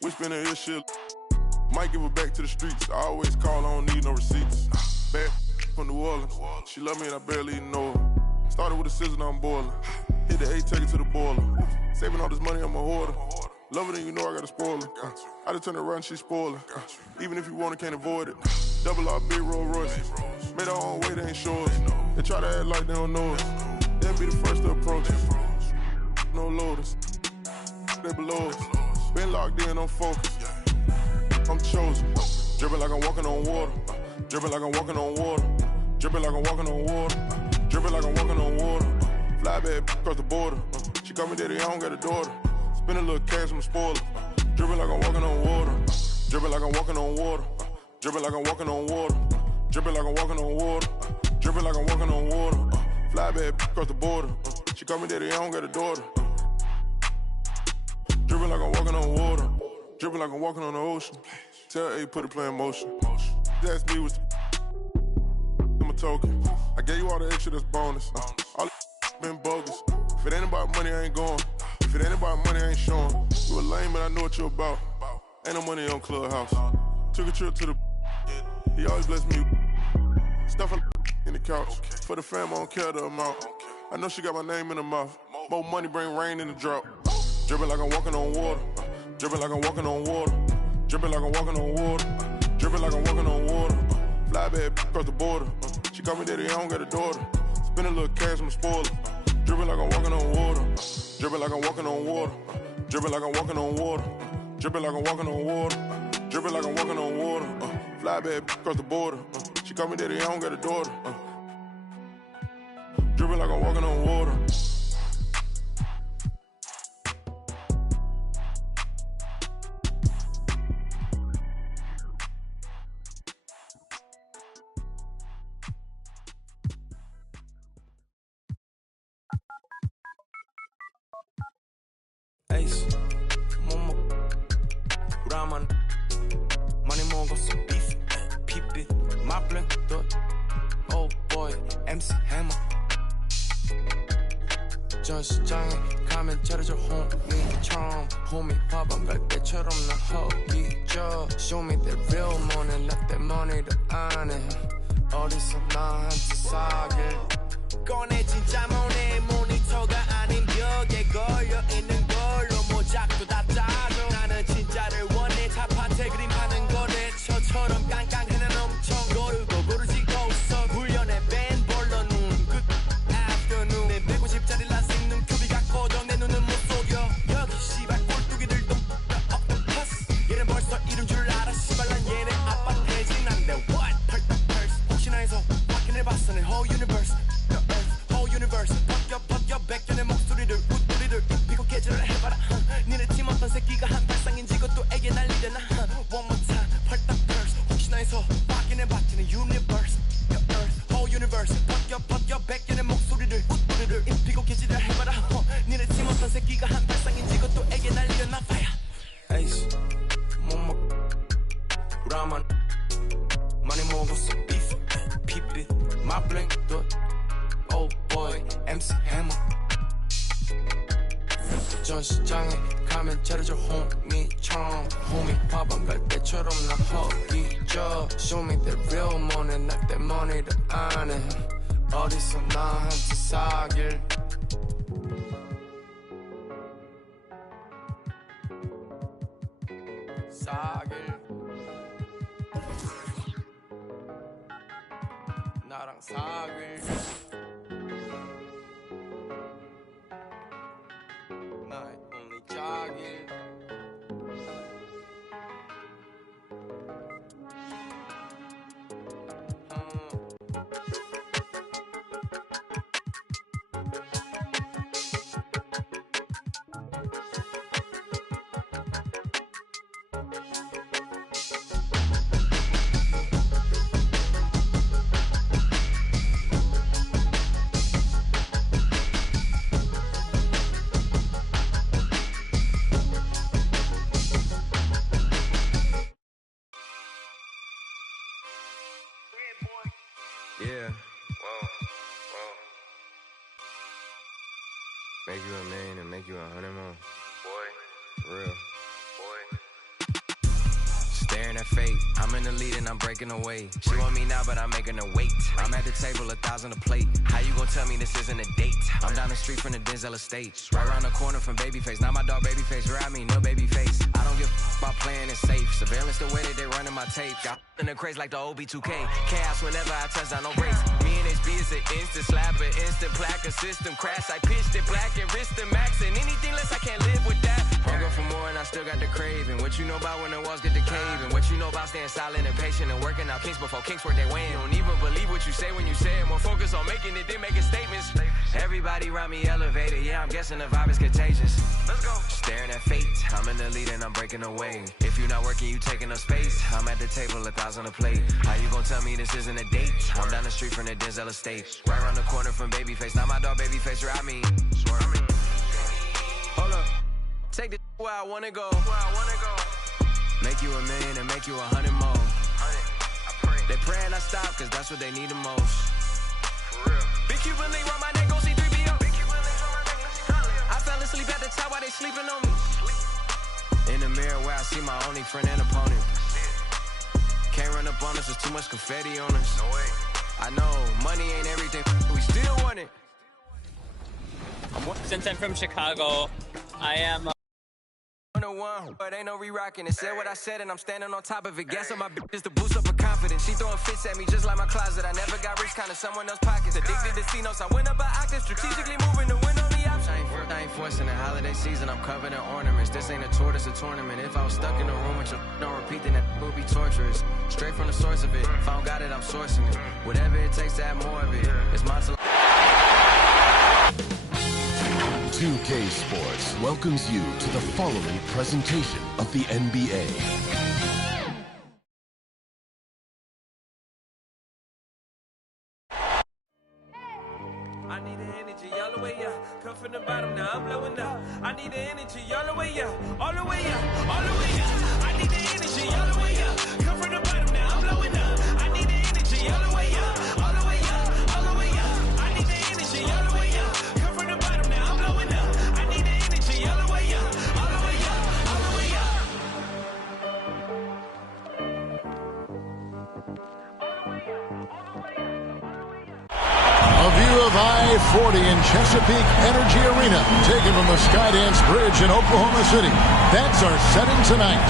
Whispering in her shit. Might give her back to the streets. I always call, I don't need no receipts. Bad from New Orleans. She love me and I barely even know her. Started with a scissor, now I'm boiling. Hit the A, take it to the boiler. Saving all this money, I'm a hoarder. Love it and you know I got a spoiler. I just turn around, she spoiler. Even if you want it, can't avoid it. Double R, big Rolls Royce. Made our own way, they ain't sure. They try to act like they don't know us. They'll be the first to approach us. No loaders. They below us. Been locked in, I'm focused. I'm chosen. Dripping like I'm walking on water. Dripping like I'm walking on water. Dripping like I'm walking on water. Dripping like I'm walking on water. Fly back across the border. She call me daddy, I don't got a daughter. Spend a little cash, I'm a spoiler. Dripping like I'm walking on water. Dripping like I'm walking on water. Dripping like I'm walking on water. Dripping like I'm walking on water. Dripping like I'm walking on water. Fly back across the border. She call me daddy, I don't got a daughter. Dripping like I'm walking on water. Dripping like I'm walking on the ocean. Tell A, put the play in motion. Ask me what's I'm a token. I gave you all the extra, that's bonus. All been bogus. If it ain't about money, I ain't going. If it ain't about money, I ain't showing. You a lame, but I know what you're about. Ain't no money on Clubhouse. Took a trip to the. He always bless me. Stuff in the couch. For the fam, I don't care the amount. I know she got my name in her mouth. More money bring rain in the drought. Dripping like I'm walking on water. Dripping like I'm walking on water. Dripping like I'm walking on water. Dripping like I'm walking on water. Fly back across the border. She call me daddy, I don't got a daughter. Spend a little cash, I'm a spoiler. Dripping like I'm walking on water. Dripping like I'm walking on water. Dripping like I'm walking on water. Dripping like I'm walking on water. Dripping like I'm walking on water. Fly back across the border. She call me daddy, I don't got a daughter. Dripping like I'm walking on water. Ace, Momo, Raman, Money Mongo, beef, Pipi, Maple, Dot, oh boy, MC Hammer. 전시장에 가면 차려줘 homie처럼 homie 밥안 갈 때처럼 나 허기져 Show me that real money, not that money 더 안해 어디서 나한테 사길 꺼내 진짜 모네 모니터가 아닌 벽에 걸려있는 걸로 모작도 다 짜줘 나는 진짜를 원해 탑한테 그림하는 거래 저처럼 깡깡해는 엄청 고르고 고르지고 있어 훈련에 뺀 볼러 눈 끝 afternoon 내 150짜리 라식 눈톱이가 꺼져 내 눈은 못 속여 여기 씨발 꼴뚜기들도 octopus 얘는 벌써 이름 줄 알아 씨발 난 얘네 아빠 대진한데 what 혹시나 해서 확인해봤어 내 whole universe universe 벗겨 백전의 목소리를 웃소리를 피고 깨질을 해봐라 니네 팀 어떤 새끼가 한 발상인지 그것도 애게 난리잖아 세상에서 확인해 봤더니 universe, your earth, whole universe. 벗겨 백견의 목소리를 우르르 입히고 기지를 해봐라. 니네 팀 어떤 새끼가 한 발상인지 그것도에게 날리려 나 fire. 에이씨, 못 먹. 라만 많이 먹었어 beef, 피빛, my bling, 도. Oh boy, MC Hammer. 전시장에 가면 차려줘 호미처럼 호미 밥안 갈 때처럼 나 허기져. Show me the real money, not that money를 안 해. 어디서 나한테 사길. 나랑 사길. 나의 only 자길. Yeah, whoa. Make you a million and make you 100 more. Boy, real. Boy. Staring at fate, I'm in the lead and I'm breaking away. She want me now, but I'm making her wait. I'm at the table, 1,000 a plate. How you gon' tell me this isn't a date? I'm down the street from the Denzel estate, right around the corner from Babyface. Now my dog Babyface, where I mean no Babyface. I don't give a about playing it safe. Surveillance the way that they running my tape. Got in the craze like the OB2K. Chaos whenever I touch down, no brakes. Me and HB is an instant slapper, instant plaque, a system crash. I pitched it black and wrist the max, and anything less I can't live with that. Hunger for more and I still got the craving. What you know about when the walls get the cave, and what you know about staying silent and patient and working out kinks before kinks work their way. You don't even believe what you say when you say it. More focus on making it than making statements. Everybody around me elevated, yeah, I'm guessing the vibe is contagious. Let's go. Staring at fate, I'm in the lead and I'm breaking away. If you're not working, you taking up space. I'm at the table, 1,000 a plate. How you gon' tell me this isn't a date? I'm down the street from the Denzel estate, right around the corner from Babyface. Now my dog Babyface, where I mean. Hold up, take this where I wanna go. Make you a million and make you 100 more. They praying I stop, cause that's what they need the most. Big Cuban link round my neck, go see 3BO. I fell asleep at the top while they sleeping on me. In the mirror where I see my only friend and opponent. Can't run up on us, there's too much confetti on us. I know, money ain't everything, we still want it. Since I'm from Chicago, I am... But ain't no re-rocking it. Said what I said and I'm standing on top of it. Gas on my bitch to boost up her confidence. She throwing fits at me just like my closet. I never got rich, kinda someone else's pockets. Addicted to C-notes, I went up an octave. Strategically moving to win on the option. I ain't forcing the holiday season. I'm covered in ornaments. This ain't a tour, this a tournament. If I was stuck in a room with your don't repeat, then that would be torturous. Straight from the source of it. If I don't got it, I'm sourcing it. Whatever it takes to have more of it. It's my 2K Sports welcomes you to the following presentation of the NBA. I need the energy all the way up. Come from the bottom, now I'm blowing up. I need the energy all the way up. All the way up, all the way up. I need the energy all the way up. Come from the bottom, now I'm blowing up. I need the energy all the way up. All the way up, all the way up. I need the energy all the way up. Come from the bottom, now I'm blowing up. I need the energy all the way up. All the way up, all the way up. A view of I-40 in Chesapeake Energy Arena, taken from the Skydance Bridge in Oklahoma City. That's our setting tonight.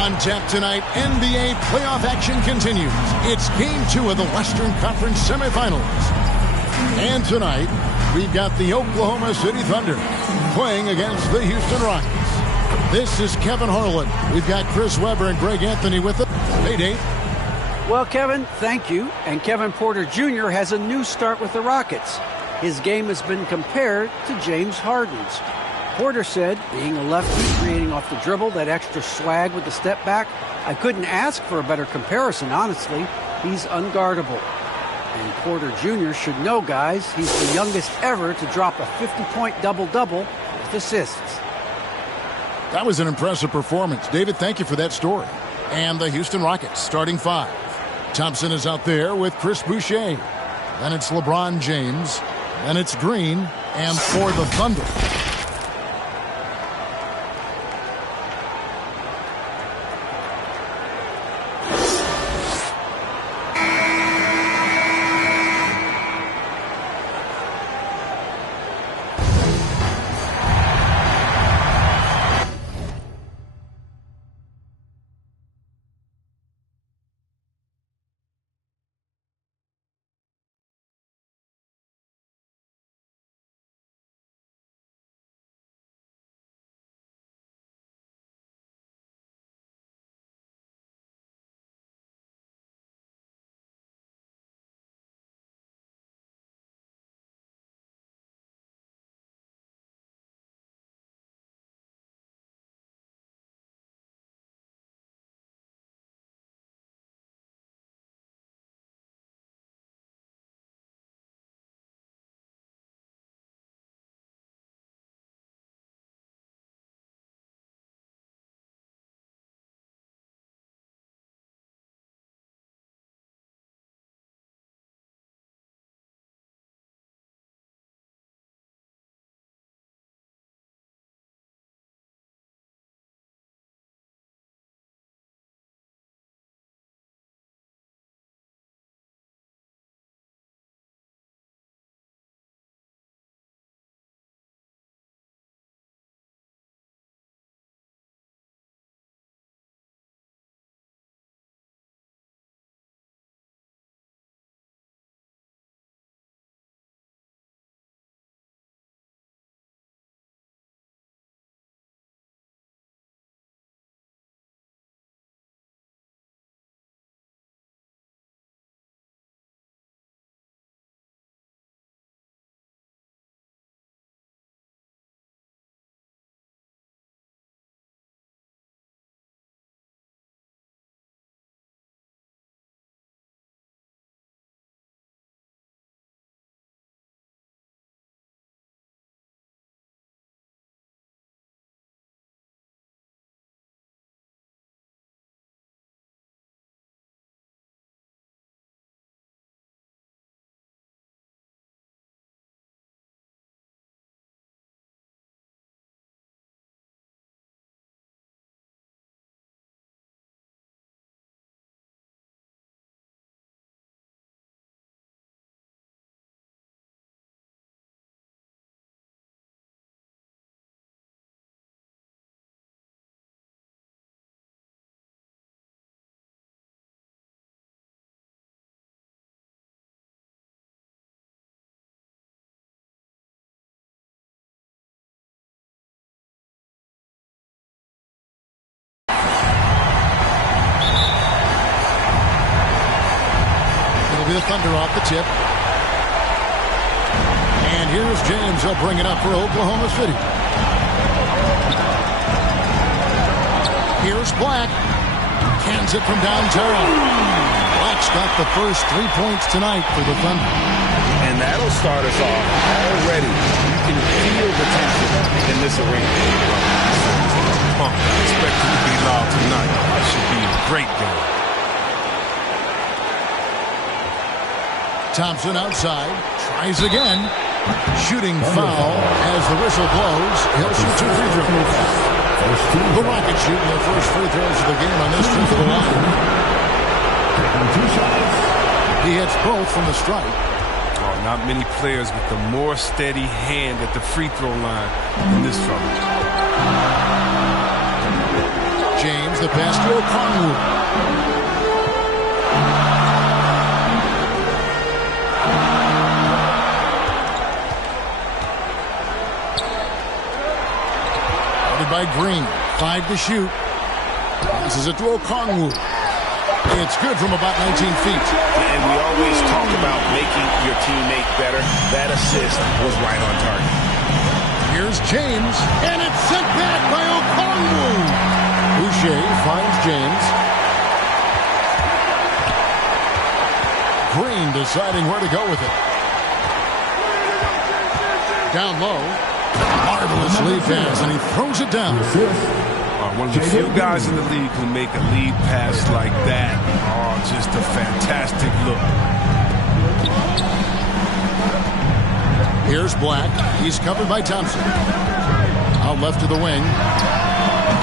On tap tonight, NBA playoff action continues. It's Game 2 of the Western Conference semifinals. And tonight, we've got the Oklahoma City Thunder playing against the Houston Rockets. This is Kevin Harlan. We've got Chris Webber and Greg Anthony with us. Hey, Dave. Well, Kevin, thank you. And Kevin Porter Jr. has a new start with the Rockets. His game has been compared to James Harden's. Porter said, being a lefty, creating off the dribble, that extra swag with the step back, I couldn't ask for a better comparison, honestly. He's unguardable. And Porter Jr. should know, guys, he's the youngest ever to drop a 50-point double-double with assists. That was an impressive performance. David, thank you for that story. And the Houston Rockets starting 5. Thompson is out there with Chris Boucher. Then it's LeBron James. Then it's Green. And for the Thunder, the Thunder off the tip. And here's James. He'll bring it up for Oklahoma City. Here's Black. Cans it from downtown. Black's got the first 3 points tonight for the Thunder. And that'll start us off already. You can feel the tension in this arena. Expected to be loud tonight. It should be a great game. Thompson outside, tries again. Shooting foul as the whistle blows. He'll shoot 2 free throws. The Rockets shooting their first free throws of the game on this trip to the line. He hits both from the stripe. Oh, not many players with a more steady hand at the free throw line than this fella. James, the pass to Okongwu. By Green, 5 to shoot. Passes it to Okongwu. It's good from about 19 feet. And we always talk about making your teammate better. That assist was right on target. Here's James, and it's sent back by Okongwu. Boucher finds James. Green deciding where to go with it. Down low. Marvelous lead pass, and he throws it down. One of the few guys in the league who make a lead pass like that. Oh, just a fantastic look. Here's Black. He's covered by Thompson. Out left to the wing.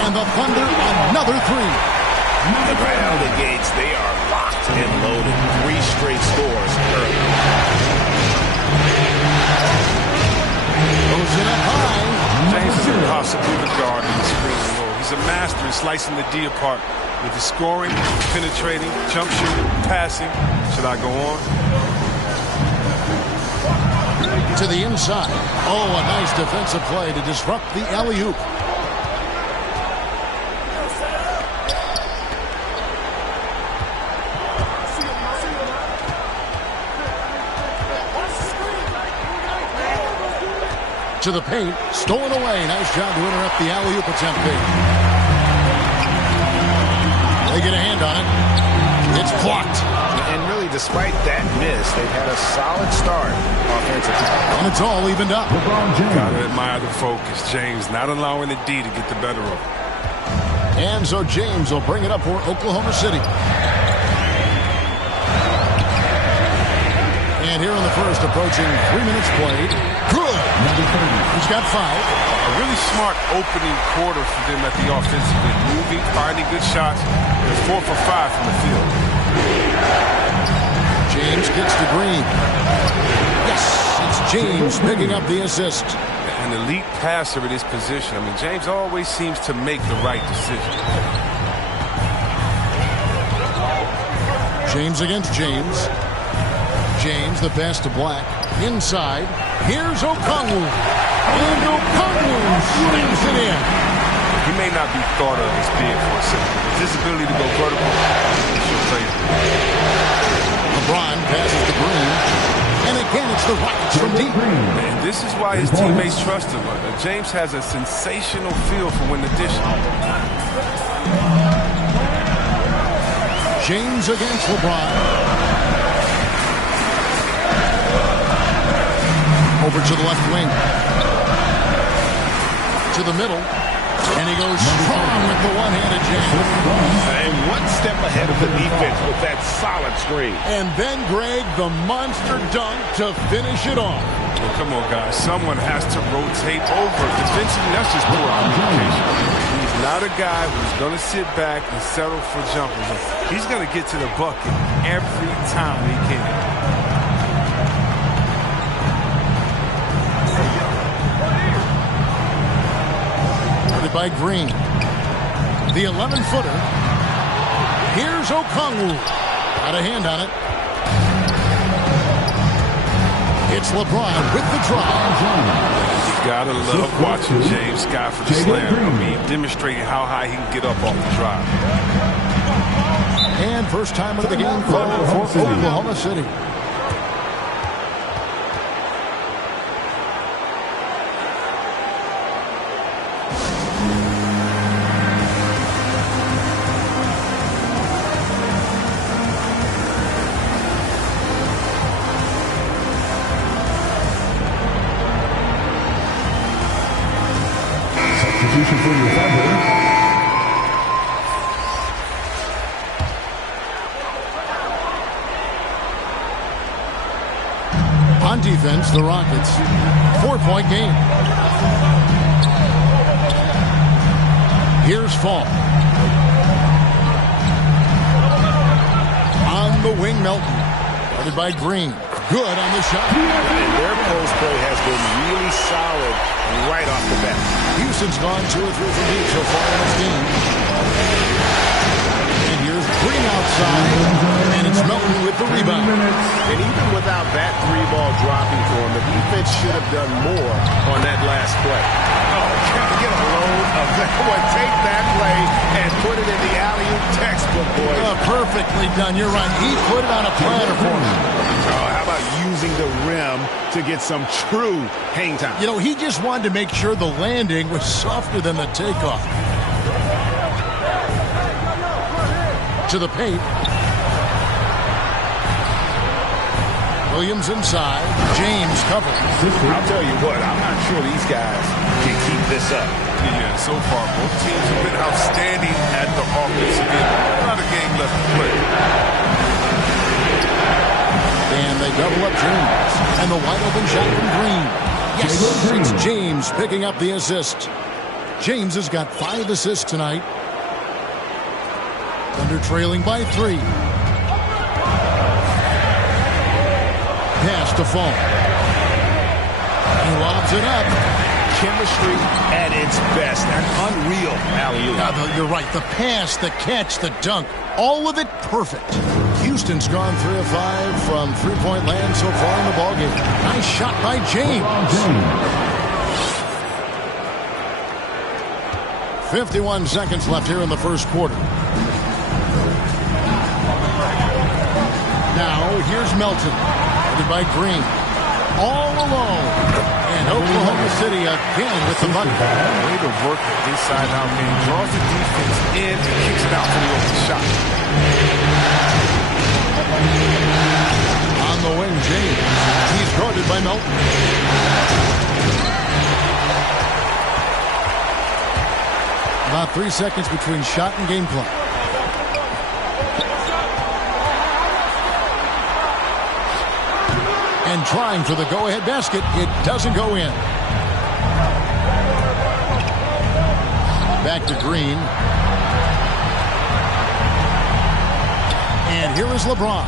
And the Thunder, another three. And right out of the gates, they are locked and loaded. 3 straight scores early. Goes in up high. James is impossible to guard in the screen and roll. He's a master in slicing the D apart with his scoring, penetrating, jump shooting, passing. Should I go on? To the inside. Oh, a nice defensive play to disrupt the alley-oop. To the paint, stolen away. Nice job to interrupt the alley-oop attempt there. They get a hand on it. It's blocked. And really, despite that miss, they've had a solid start offensively. And it's all evened up. Gotta admire the focus. James not allowing the D to get the better of him. And so James will bring it up for Oklahoma City. And here in the first, approaching 3 minutes played. Good. He's got 5. A really smart opening quarter for them at the offensive end. Moving, finding good shots. They're 4 for 5 from the field. James gets to Green. Yes, it's James picking up the assist. An elite passer at his position. I mean, James always seems to make the right decision. James against James. James, the pass to Black. Inside. Here's Okongwu. And Okongwu slams it in. He may not be thought of as big for a second. His ability to go vertical should play. LeBron passes to Green. And again, it's the Rockets from deep. And this is why his teammates trust him. James has a sensational feel for when the dish. James against LeBron. Over to the left wing. To the middle. And he goes strong with the one-handed jam. And one step ahead of the defense with that solid screen. And then, Greg, the monster dunk to finish it off. Well, come on, guys. Someone has to rotate over. Defensively, that's just poor communication. He's not a guy who's going to sit back and settle for jumpers. He's going to get to the bucket every time he can. By Green. The 11-footer. Here's Okongwu. Got a hand on it. It's LeBron with the drive. You gotta love watching James Scott for the slam. I mean, demonstrating how high he can get up off the drive. And first time of the game for Oklahoma City. Substitution for your Thunder. On defense, the Rockets. 4-point game. Here's Fall. On the wing, Melton. Guarded by Green. Good on the shot. And their post play has been really solid right off the bat. Houston's gone 2 or 3 from deep so far in this game. And here's Green outside. And it's Melton with the rebound. And even without that 3-ball dropping for him, the defense should have done more on that last play. Oh, get a load of that one. Take that play and put it in the alley-oop textbook, boys. A perfect Perfectly done. You're right. He put it on a platter for him. Oh, how about using the rim to get some true hang time? You know, he just wanted to make sure the landing was softer than the takeoff. To the paint. Williams inside. James covers. I'll tell you what, I'm not sure these guys can keep this up. Yeah, so far, both teams have been outstanding at the offensive end. Not a game left to play. And they double up James. And the wide open shot from Green. Yes, it's James picking up the assist. James has got 5 assists tonight. Thunder trailing by 3. Pass to Fall. He lobs it up. Chemistry at its best. An unreal alley-oop. You're right. The pass, the catch, the dunk. All of it perfect. Houston's gone 3 of 5 from three-point land so far in the ballgame. Nice shot by James. 51 seconds left here in the first quarter. Now, here's Melton. Headed by Green. All alone. And Oklahoma City again with the bucket. Way to work the inside-out game. Draws the defense in and kicks it out for the open shot. On the wing, James. He's guarded by Melton. About 3 seconds between shot and game clock. And trying for the go-ahead basket. It doesn't go in. Back to Green. And here is LeBron.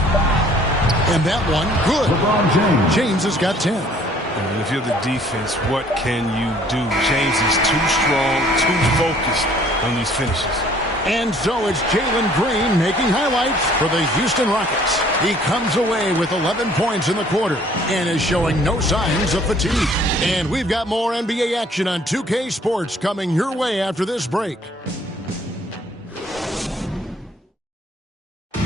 And that one, good. LeBron James. James has got 10. And if you're the defense, what can you do? James is too strong, too focused on these finishes. And so it's Jalen Green making highlights for the Houston Rockets. He comes away with 11 points in the quarter and is showing no signs of fatigue. And we've got more NBA action on 2K Sports coming your way after this break. And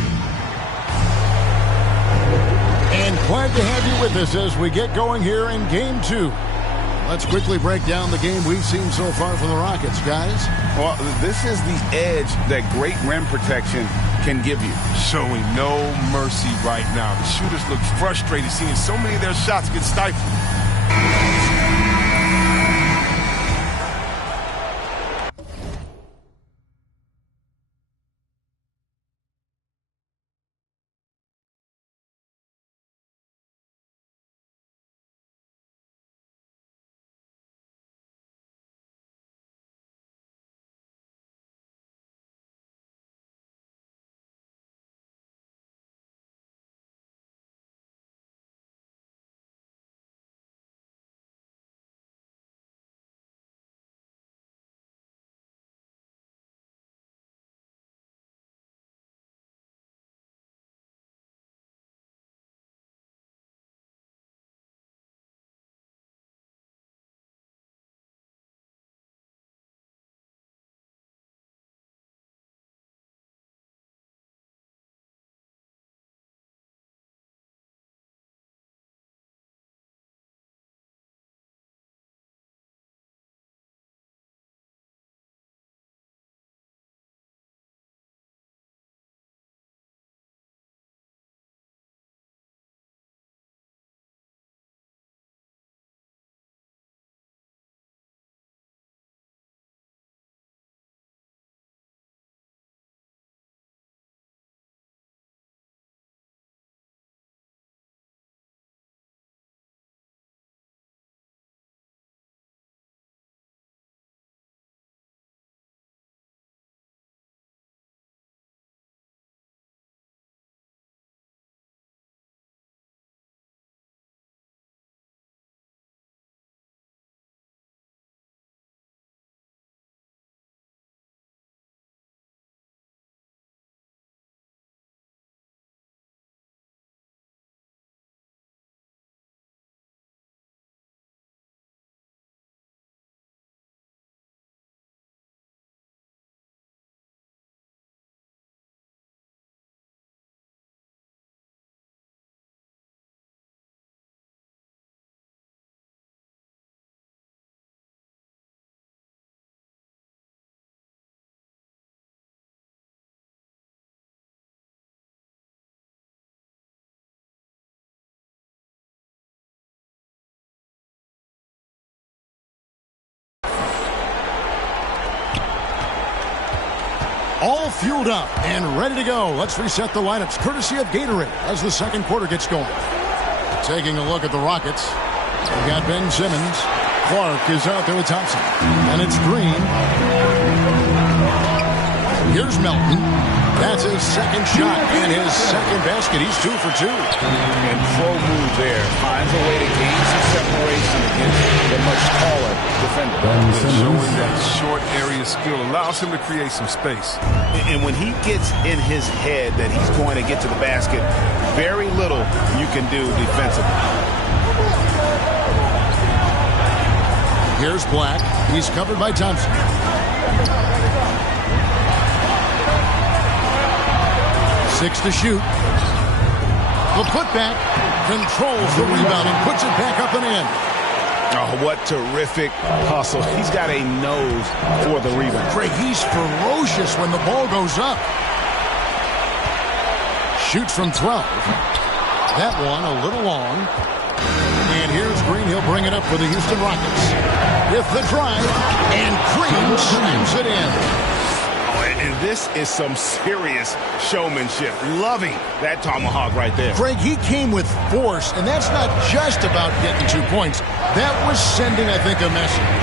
glad to have you with us as we get going here in Game 2. Let's quickly break down the game we've seen so far from the Rockets, guys. Well, this is the edge that great rim protection can give you. Showing no mercy right now. The shooters look frustrated seeing so many of their shots get stifled. fueled up and ready to go. Let's reset the lineups courtesy of Gatorade as the second quarter gets going. Taking a look at the Rockets. We've got Ben Simmons. Clark is out there with Thompson. And it's Green. Here's Melton. That's his second shot and his second basket. He's 2 for 2. And pro move there. Finds a way to gain some separation against the much taller defender. Showing that short area skill allows him to create some space. And when he gets in his head that he's going to get to the basket, very little you can do defensively. Here's Black. He's covered by Thompson. Six to shoot. The putback controls the rebound and puts it back up and in. Oh, what terrific hustle. He's got a nose for the rebound. Craig, he's ferocious when the ball goes up. Shoots from 12. That one a little long. And here's Green. He'll bring it up for the Houston Rockets. With the drive, and Green slams it in. And this is some serious showmanship. Loving that tomahawk right there. Craig, he came with force, and that's not just about getting 2 points. That was sending, I think, a message.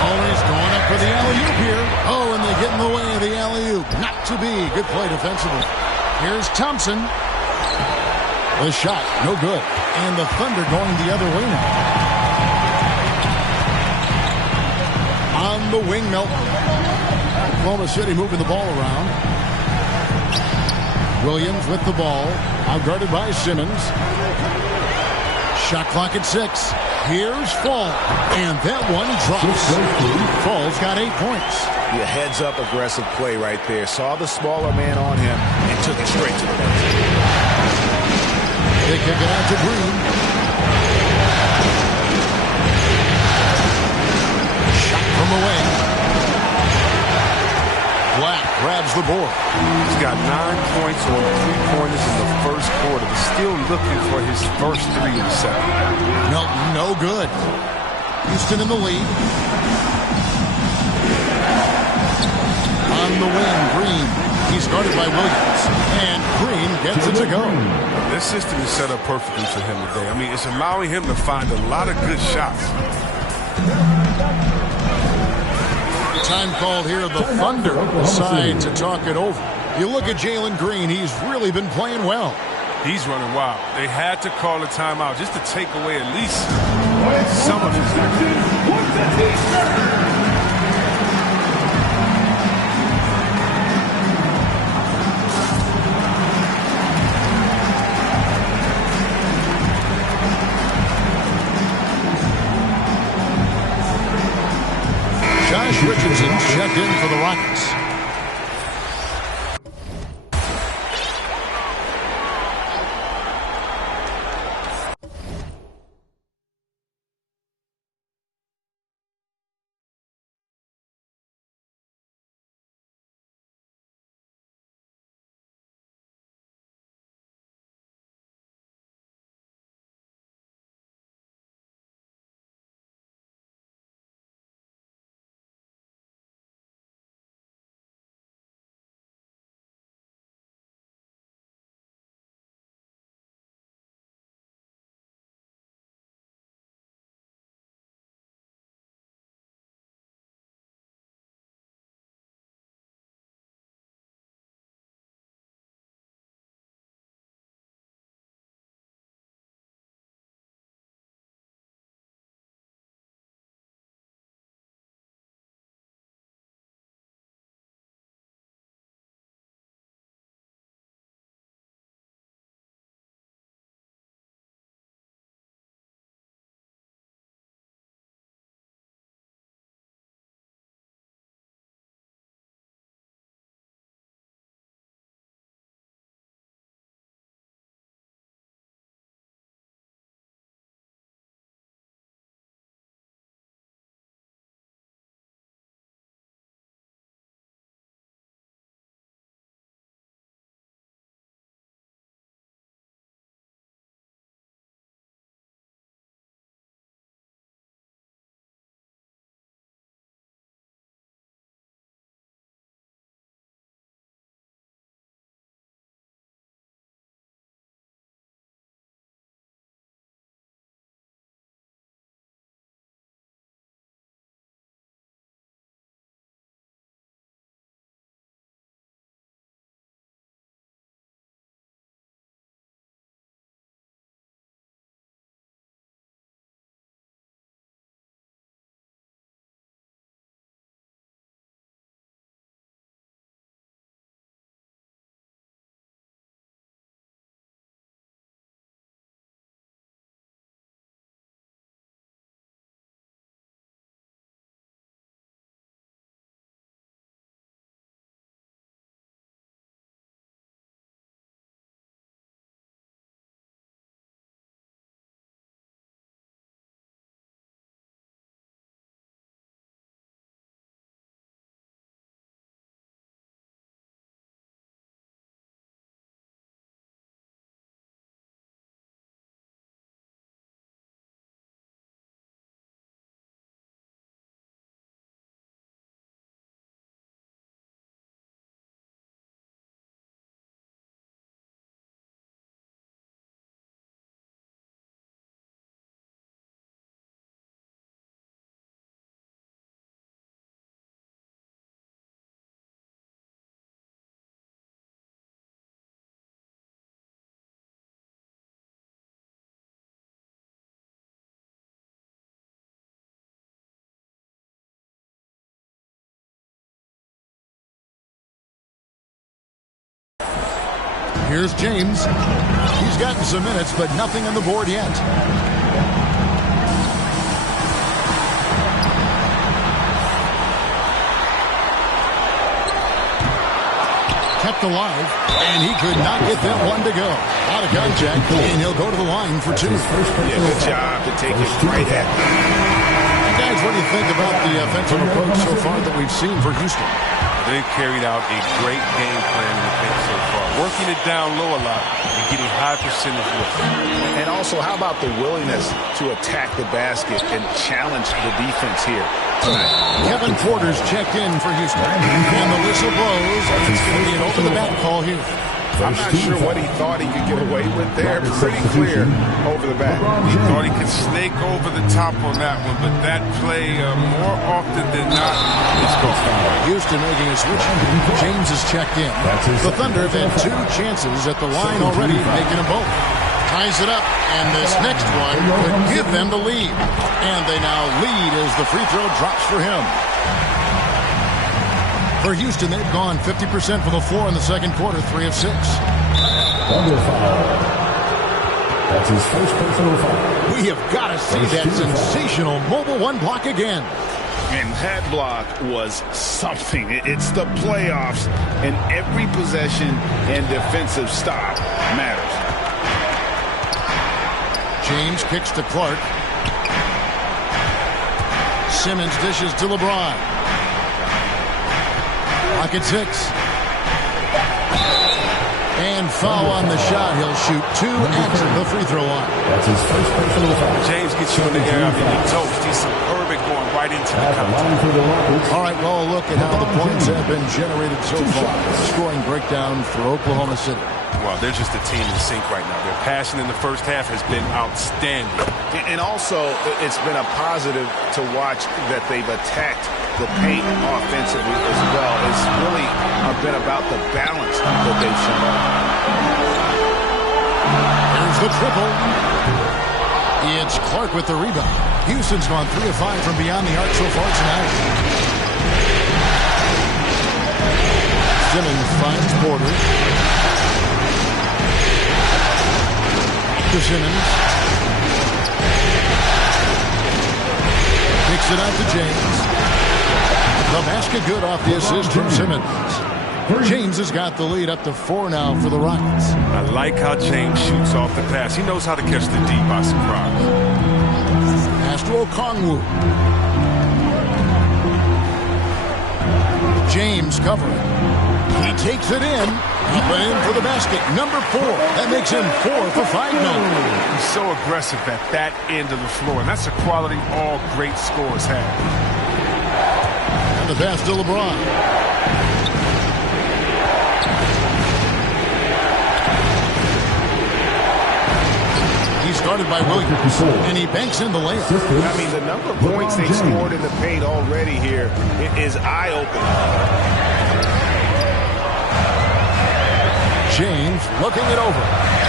Always going up for the alley-oop here. Oh, and they get in the way of the alley-oop. Not to be. Good play defensively. Here's Thompson. The shot, no good. And the Thunder going the other way now. On the wing, Melton. Oklahoma City moving the ball around. Williams with the ball. Out guarded by Simmons. Shot clock at 6. Here's Fall. And that one drops. Fall's got 8 points. Yeah, heads-up aggressive play right there. Saw the smaller man on him and took it straight to the basket. They kick it out to Green. Shot from the wing. Black grabs the board. He's got 9 points on 3-pointers in the first quarter, but still looking for his first 3 in the second. No good. Houston in the lead. On the wing, Green. He's guarded by Williams. And Green gets it to go. This system is set up perfectly for him today. I mean, it's allowing him to find a lot of good shots. Time called here. The Thunder decide to talk it over. You look at Jalen Green. He's really been playing well. He's running wild. They had to call a timeout just to take away at least some of his activity. Josh Richardson checked in for the Rockets. Here's James. He's gotten some minutes, but nothing on the board yet. Kept alive, and he could not get that one to go. Out of contact, and he'll go to the line for 2. Yeah, good job to take it right at him. Guys, what do you think about the offensive approach so far that we've seen for Houston? They've carried out a great game plan in the paint so far. Working it down low a lot and getting high percentage looks. And also, how about the willingness to attack the basket and challenge the defense here tonight? Kevin Porter's checked in for Houston. And the whistle blows. It's going to be an over-the-back call here. I'm not sure what he thought he could get away with there. Pretty clear over the back. He thought he could snake over the top on that one, but that play, more often than not, is gone. Houston making a switch. James is checked in. The Thunder have had 2 chances at the line already, making them both. Ties it up, and this next one could give them the lead. And they now lead as the free throw drops for him. For Houston, they've gone 50% from the floor in the second quarter, 3 of 6. That's his first personal foul. We have got to see that sensational mobile 1 block again. And that block was something. It's the playoffs, and every possession and defensive stop matters. James kicks to Clark. Simmons dishes to LeBron. Clock at 6. And foul on the shot. He'll shoot 2 at the free throw line. That's his first personal foul. James gets you in the air. I mean, he's toast. He's superb at going right into the contact. All right, well, look at how the points have been generated so far. Scoring breakdown for Oklahoma City. Well, they're just a team in sync right now. Their passion in the first half has been outstanding. And also, it's been a positive to watch that they've attacked the paint offensively as well. It's really been about the balance that they've shown. Here's the triple. It's Clark with the rebound. Houston's gone 3 of 5 from beyond the arc so far tonight. Simmons finds Porter. To Simmons. Kicks it out to James. The basket good off the assist from Simmons. James has got the lead up to 4 now for the Rockets. I like how James shoots off the pass. He knows how to catch the D by surprise. Pass to Okongwu. James covering. He takes it in. Up and in for the basket. Number 4. That makes him 4 for 5 now. He's so aggressive at that end of the floor, and that's a quality all great scorers have. And the pass to LeBron. He started by Williams, and he banks in the layup. I mean, the number of points they've scored in the paint already here is eye-opening. James looking it over.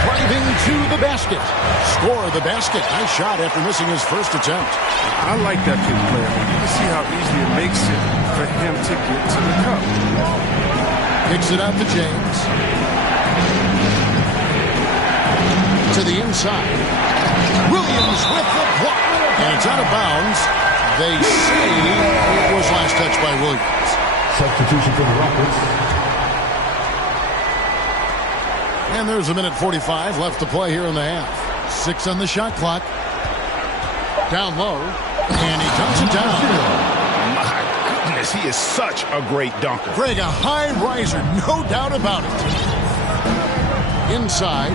Driving to the basket. Score the basket. Nice shot after missing his first attempt. I like that kid player. You can see how easy it makes it for him to get to the cup. Kicks it out to James. To the inside. Williams with the block. And it's out of bounds. They say it was last touched by Williams. Substitution for the Rockets. And there's 1:45 left to play here in the half. 6 on the shot clock. Down low. And he dunks it down. My goodness, he is such a great dunker. Greg, a high riser, no doubt about it. Inside.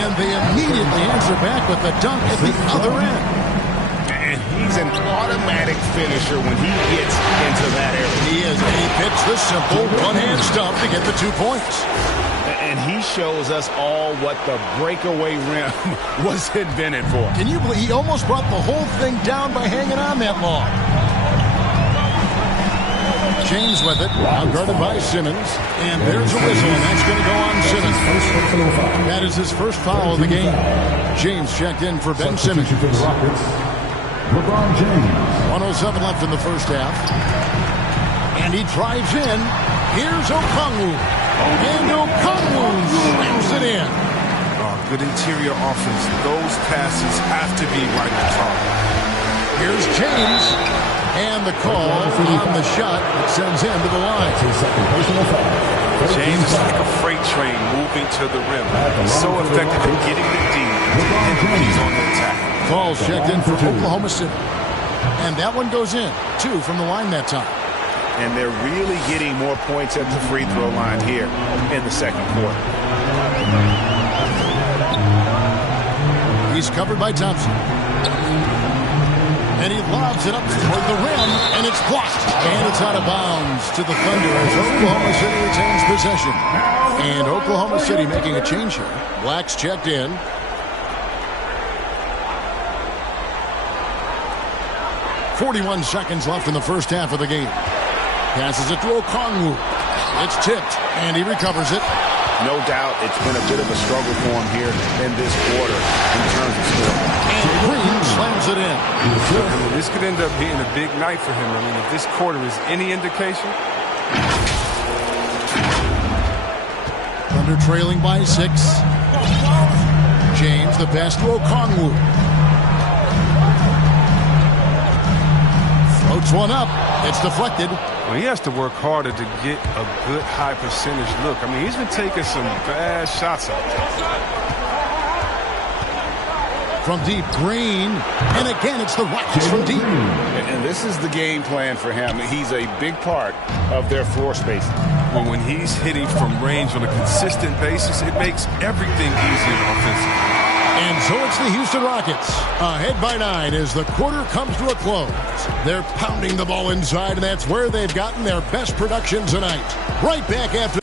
And they immediately answer back with the dunk at the other end. And he's an automatic finisher when he gets into that area. He is. And he picks the simple one-hand stump to get the 2 points. And he shows us all what the breakaway rim was invented for. Can you believe he almost brought the whole thing down by hanging on that long? James with it, now guarded by Simmons. And there's a whistle, and that's going to go on Simmons. That is his first foul of the game. James checked in for Ben Simmons. LeBron James. 1:07 left in the first half. And he drives in. Here's Okongwu. And Okongwu good interior offense. Those passes have to be right on target. Here's James. And the call on the shot that sends him to the line. James is like a freight train moving to the rim. He's so effective at getting the D and when he's on the attack. Falls checked in for Oklahoma City. And that one goes in. 2 from the line that time. And they're really getting more points at the free throw line here in the second quarter. He's covered by Thompson. And he lobs it up toward the rim, and it's blocked. And it's out of bounds to the Thunder as Oklahoma City retains possession. And Oklahoma City making a change here. Black's checked in. .41 seconds left in the first half of the game. Passes it to Okongwu. It's tipped, and he recovers it. No doubt it's been a bit of a struggle for him here in this quarter in terms of scoring. And Green slams it in. I mean, this could end up being a big night for him. I mean, if this quarter is any indication. Thunder trailing by 6. James, the pass to Okongwu. Floats one up. It's deflected. Well, he has to work harder to get a good high percentage look. I mean, he's been taking some bad shots out there. From deep, Green. And again, it's the Rockets from deep. And this is the game plan for him. He's a big part of their floor spacing. Well, when he's hitting from range on a consistent basis, it makes everything easier offensively. And so it's the Houston Rockets, ahead by 9 as the quarter comes to a close. They're pounding the ball inside, and that's where they've gotten their best production tonight. Right back after.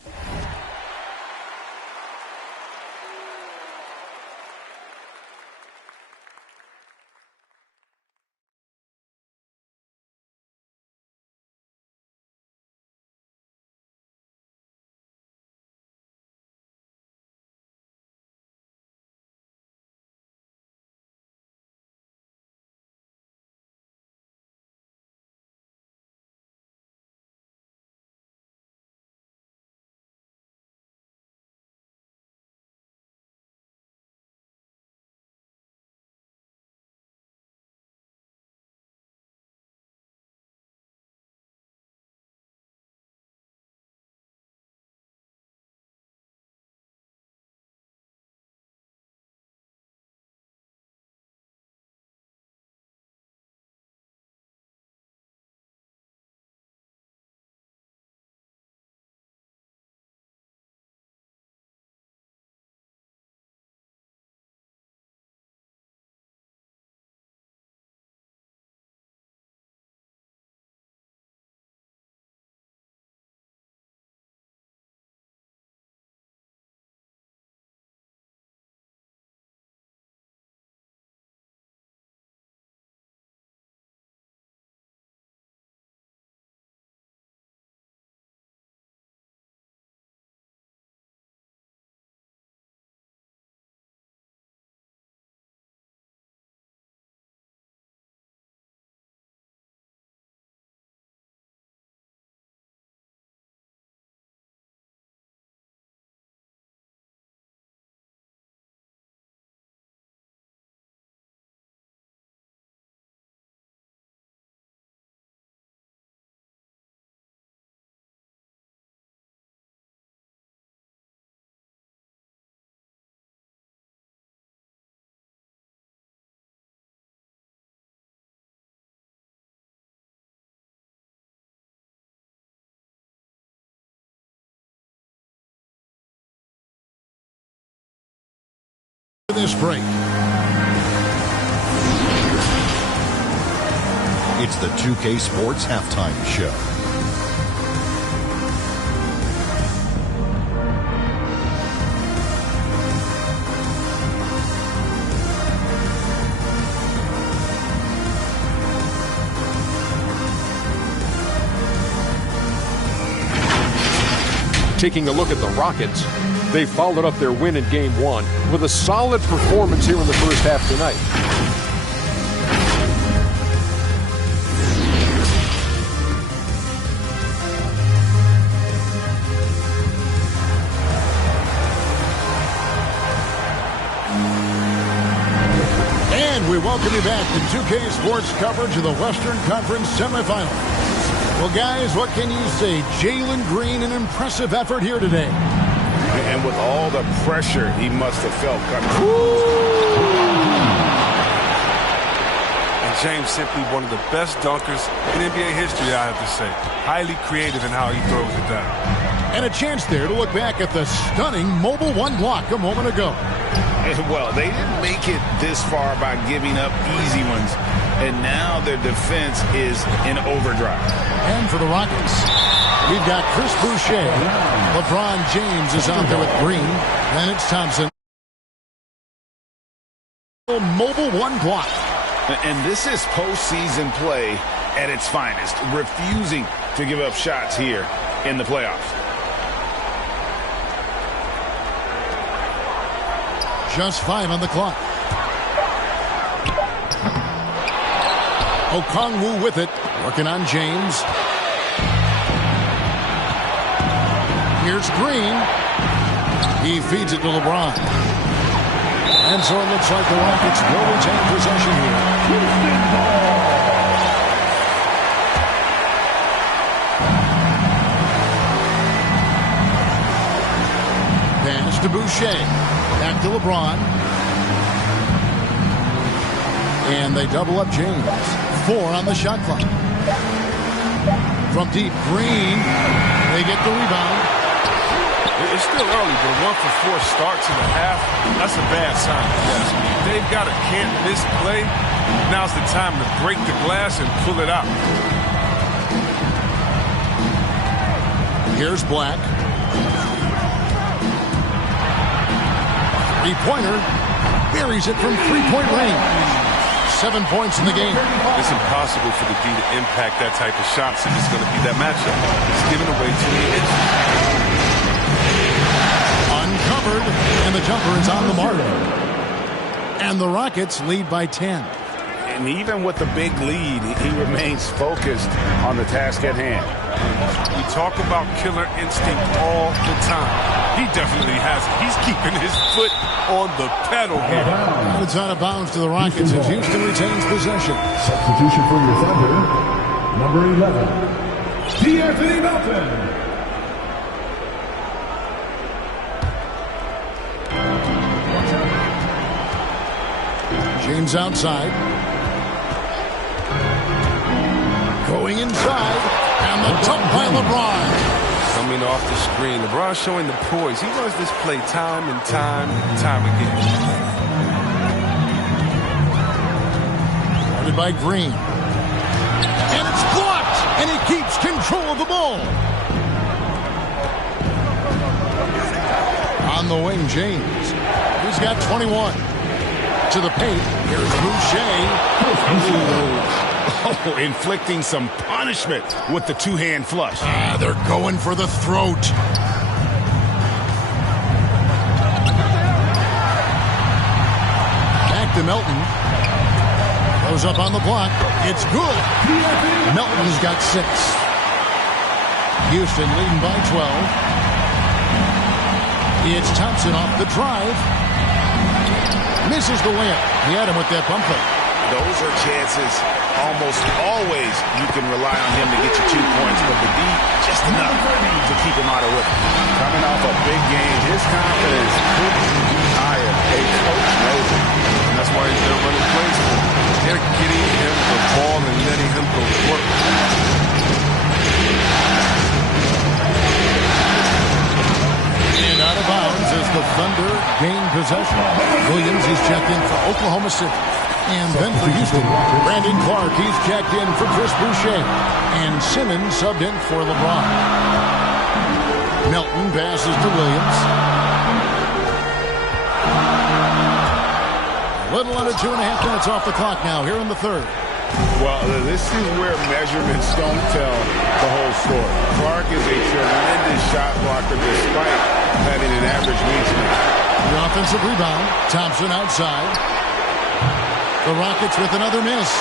This break. It's the 2K Sports Halftime Show. Taking a look at the Rockets, they followed up their win in Game 1 with a solid performance here in the first half tonight. we welcome you back to 2K Sports coverage of the Western Conference semifinals. Well, guys, what can you say? Jalen Green, an impressive effort here today. And with all the pressure he must have felt coming. And James simply one of the best dunkers in NBA history, I have to say. Highly creative in how he throws it down. And a chance there to look back at the stunning Mobile One block a moment ago. Well, they didn't make it this far by giving up easy ones. And now their defense is in overdrive. And for the Rockets, we've got Chris Boucher. LeBron James is out there with Green. Then it's Thompson. Mobile One block. And this is postseason play at its finest. Refusing to give up shots here in the playoffs. Just 5 on the clock. Okongwu with it, working on James. Here's Green. He feeds it to LeBron. And so it looks like the Rockets will retain possession here. Pass to Boucher. Back to LeBron. And they double up James. 4 on the shot clock. From deep, Green. They get the rebound. It's still early, but 1 for 4 start to the half. That's a bad sign. Yes. They've got a can't-miss play. Now's the time to break the glass and pull it out. Here's Black. Three-pointer. Buries it from three-point range. 7 points in the game. It's impossible for the D to impact that type of shots if it's going to be that matchup. It's giving away too many inches. Uncovered, and the jumper is on the mark. And the Rockets lead by 10. And even with the big lead, he remains focused on the task at hand. We talk about killer instinct all the time. He definitely has it. He's keeping his foot on the pedal here. And it's out of bounds to the Rockets as Houston retains possession. Substitution for your Thunder, number 11, D'Anthony Melton. James outside. Going inside. And the dump by LeBron. Coming off the screen. LeBron showing the poise. He runs this play time and time and time again. Guarded by Green. And it's blocked. And he keeps control of the ball. On the wing, James. He's got 21. To the paint. Here's Boucher. Oh, inflicting some punishment with the two-hand flush. They're going for the throat. Back to Melton. Goes up on the block. It's good. Melton's got 6. Houston leading by 12. It's Thompson off the drive. Misses the layup. He had him with that bump fake. Those are chances almost always you can rely on him to get you 2 points, but the D just enough to keep him out of rhythm. Coming off a big game, his confidence couldn't be higher. A coach knows it. And that's why he's there running plays for him. They're getting him the ball and letting him go to work. And out of bounds as the Thunder gain possession. Williams is checked in for Oklahoma City. And then for Houston, Brandon Clark, he's checked in for Chris Boucher. And Simmons subbed in for LeBron. Melton passes to Williams. A little under 2.5 minutes off the clock now here in the third. Well, this is where measurements don't tell the whole story. Clark is a tremendous shot blocker despite having an average wingspan. The offensive rebound. Thompson outside. The Rockets with another miss.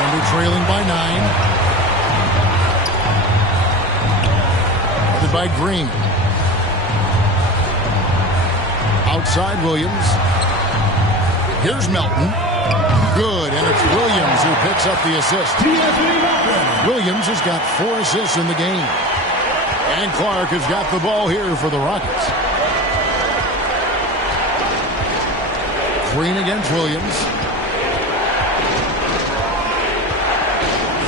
And they're trailing by 9. Guarded by Green. Outside Williams. Here's Melton. Good, and it's Williams who picks up the assist. Williams has got 4 assists in the game. And Clark has got the ball here for the Rockets. Green against Williams.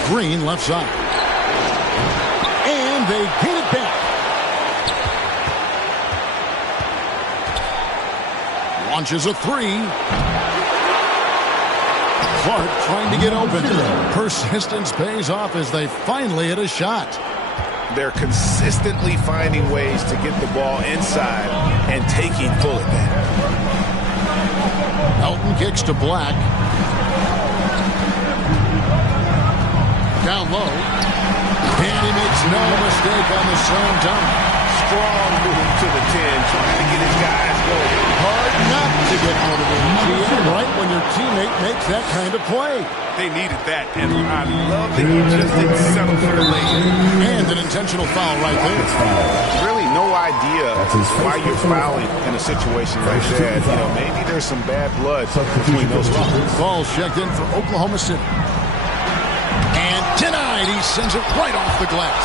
Green left side. And they get it back. Launches a 3. Clark trying to get open. Persistence pays off as they finally hit a shot. They're consistently finding ways to get the ball inside and taking full advantage. Elton kicks to Black. Down low. And he makes no mistake on the slam dunk. Strong move to the 10, trying to get his guys going. Hard not to get motivated, GM, right when your teammate makes that kind of play. They needed that, and I love that he just didn't settle for the lay-in. And an intentional foul right there. Really no idea why you're fouling in a situation like that. You know, maybe there's some bad blood between those two. Ball's checked in for Oklahoma City. And denied. He sends it right off the glass.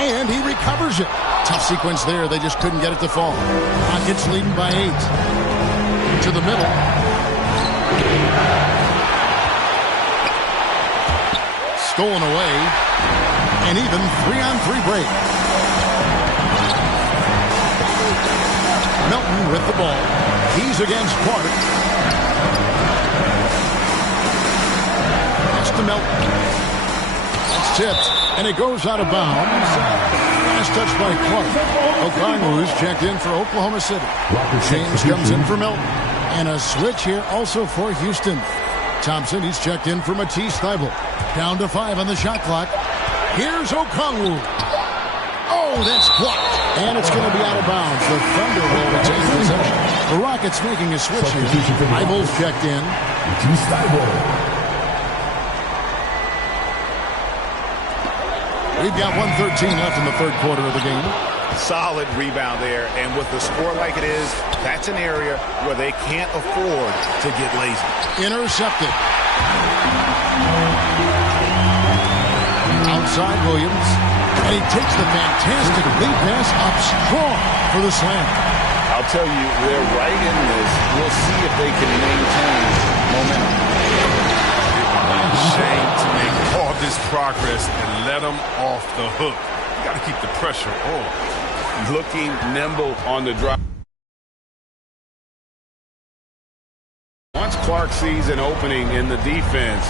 And he recovers it. Tough sequence there. They just couldn't get it to fall. Rockets leading by 8. To the middle. Stolen away. And even 3-on-3 break. Melton with the ball. He's against Clark. Pass to Melton. It's tipped. And it goes out of bounds. Last touch by Clark. Okongwu's checked in for Oklahoma City. James comes in for Melton. And a switch here also for Houston. Thompson, he's checked in for Matisse Thybulle. Down to 5 on the shot clock. Here's Okongwu. Oh, that's blocked. And it's going to be out of bounds. The Thunder will retain possession. The Rockets making a switch here. Thybulle's checked in. Matisse Thybulle. We've got 1:13 left in the third quarter of the game. Solid rebound there, and with the score like it is, that's an area where they can't afford to get lazy. Intercepted. Outside Williams, and he takes the fantastic lead pass up strong for the slam. I'll tell you, they're right in this. We'll see if they can maintain momentum. Shame to make all this progress and let them off the hook. You got to keep the pressure on. Looking nimble on the drive. Once Clark sees an opening in the defense,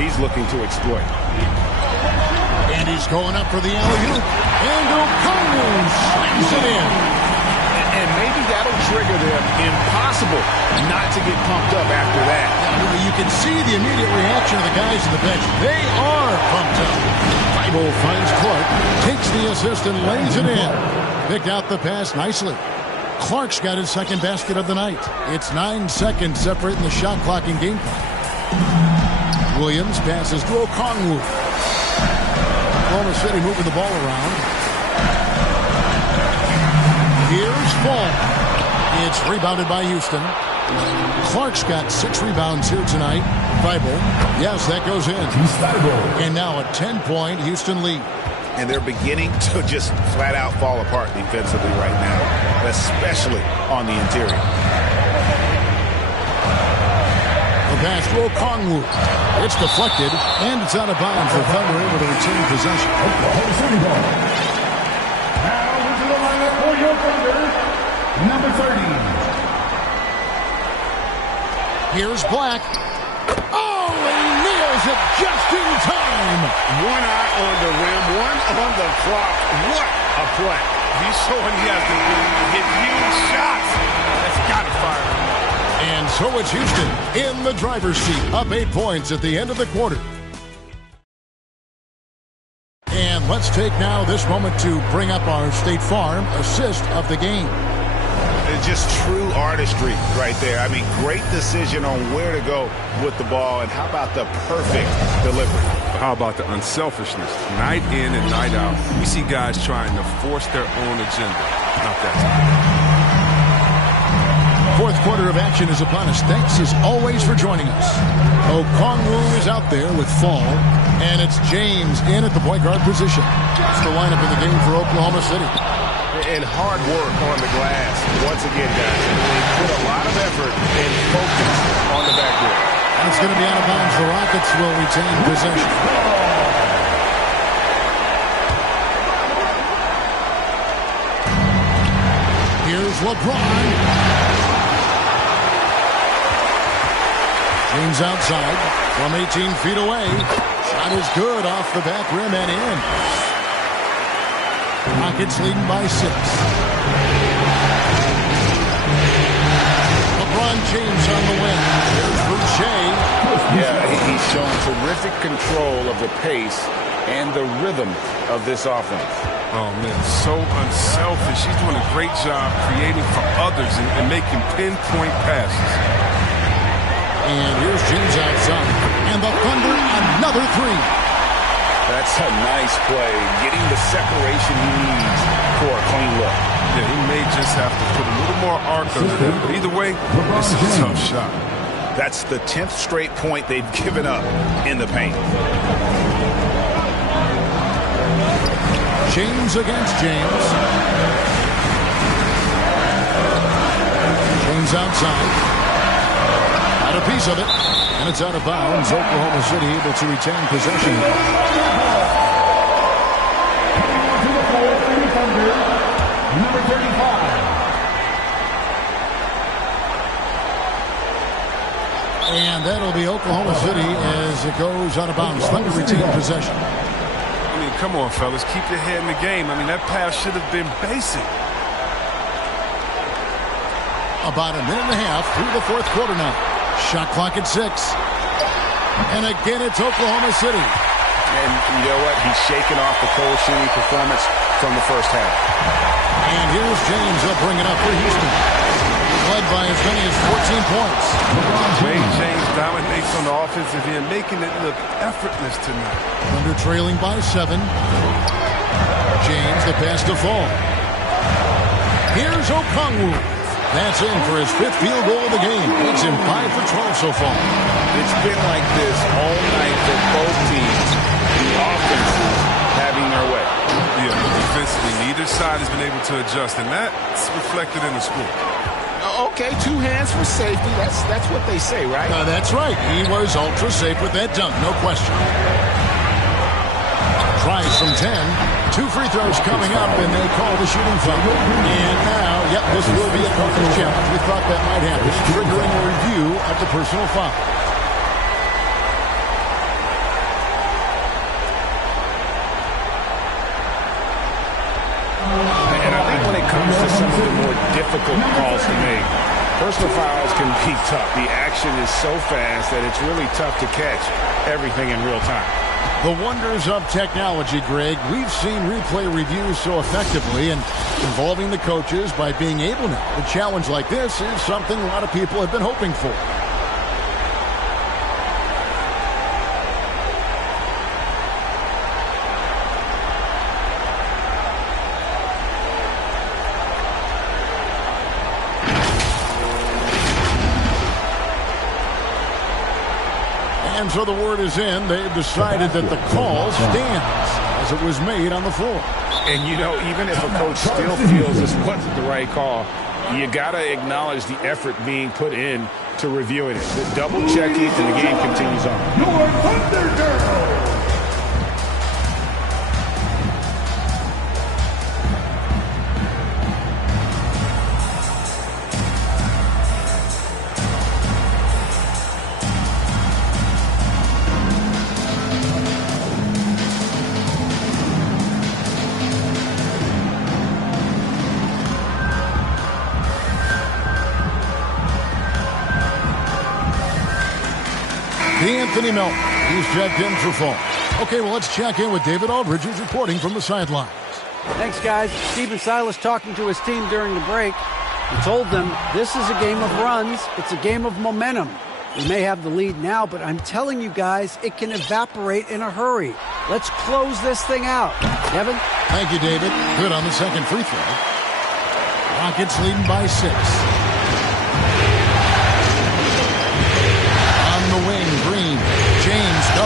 he's looking to exploit. And he's going up for the alley-oop. And Okongwu slams it in. And maybe that'll trigger them. Impossible not to get pumped up after that. You can see the immediate reaction of the guys on the bench. They are pumped up. Thybulle finds Clark, takes the assist, and lays it in. Picked out the pass nicely. Clark's got his second basket of the night. It's 9 seconds separating the shot clock and game clock. Williams passes to Okongwu. Oklahoma City moving the ball around. Here's Ball. It's rebounded by Houston. Clark's got 6 rebounds here tonight. Thybulle. Yes, that goes in. And now a 10-point Houston lead. And they're beginning to just flat out fall apart defensively right now, especially on the interior. The pass to Okongwu. It's deflected, and it's out of bounds. The Thunder able to retain possession. Oklahoma City ball. Now into the lineup for your Thunder, number 30. Here's Black. Oh, he nails it just in time. One eye on the rim, one on the clock. What a play. He's showing he has the ability to hit huge shots. That's got to fire him. And so it's Houston in the driver's seat, up 8 points at the end of the quarter. And let's take now this moment to bring up our State Farm assist of the game. It's just true artistry right there. I mean, great decision on where to go with the ball, and how about the perfect delivery? How about the unselfishness? Night in and night out, we see guys trying to force their own agenda. Not that time. Fourth quarter quarter of action is upon us. Thanks as always for joining us. Okongwu is out there with Fall, and it's James in at the point guard position. That's the lineup in the game for Oklahoma City. And hard work on the glass. Once again, guys, they put a lot of effort and focus on the backboard. And it's going to be out of bounds. The Rockets will retain possession. Here's LeBron. James outside from 18 feet away. Shot is good off the back rim and in. Rockets leading by 6. LeBron James on the win. Here's Boucher. Yeah, he's shown terrific control of the pace and the rhythm of this offense. Oh, man, so unselfish. He's doing a great job creating for others and making pinpoint passes. And here's James outside. And the Thunder, another 3. That's a nice play, getting the separation he needs for a clean look. Yeah, he may just have to put a little more arc on that. But either way, this is a tough shot. That's the 10th straight point they've given up in the paint. James against James. James outside. Got a piece of it. And it's out of bounds. Oklahoma City able to retain possession. Number 35. And that'll be Oklahoma City as it goes out of bounds. Thunder retain possession. I mean, come on, fellas. Keep your head in the game. I mean, that pass should have been basic. About a minute and a half through the fourth quarter now. Shot clock at 6. And again, it's Oklahoma City. And you know what? He's shaking off the cold shooting performance from the first half. And here's James. He'll bring it up for Houston. Led by as many as 14 points. Way James dominates on the offensive end, making it look effortless tonight. Thunder trailing by 7. James, the pass to Fall. Here's Okongwu. That's in for his 5th field goal of the game. Makes him 5 for 12 so far. It's been like this all night for both teams. The offenses having their way. Yeah, defensively, neither side has been able to adjust, and that's reflected in the score. Okay, 2 hands for safety. That's what they say, right? That's right. He was ultra safe with that dunk, no question. Tries from 10. 2 free throws coming up, and they call the shooting foul. And now, this will be a coach's challenge. We thought that might happen, triggering a review of the personal foul. And I think when it comes to some of the more difficult calls to make, personal fouls can be tough. The action is so fast that it's really tough to catch everything in real time. The wonders of technology, Greg. We've seen replay reviews so effectively and involving the coaches by being able now. A challenge like this is something a lot of people have been hoping for. And so the word is in. They've decided that the call stands as it was made on the floor. And, you know, even if a coach still feels this wasn't the right call, you got to acknowledge the effort being put in to reviewing it. The double checking, and the game continues on. Your Thunder Girl. Anthony Melton. He's checked in for Fall. Okay, well, let's check in with David Aldridge, who's reporting from the sidelines. Thanks, guys. Stephen Silas talking to his team during the break. He told them this is a game of runs. It's a game of momentum. We may have the lead now, but I'm telling you guys, it can evaporate in a hurry. Let's close this thing out. Kevin? Thank you, David. Good on the second free throw. Rockets leading by 6.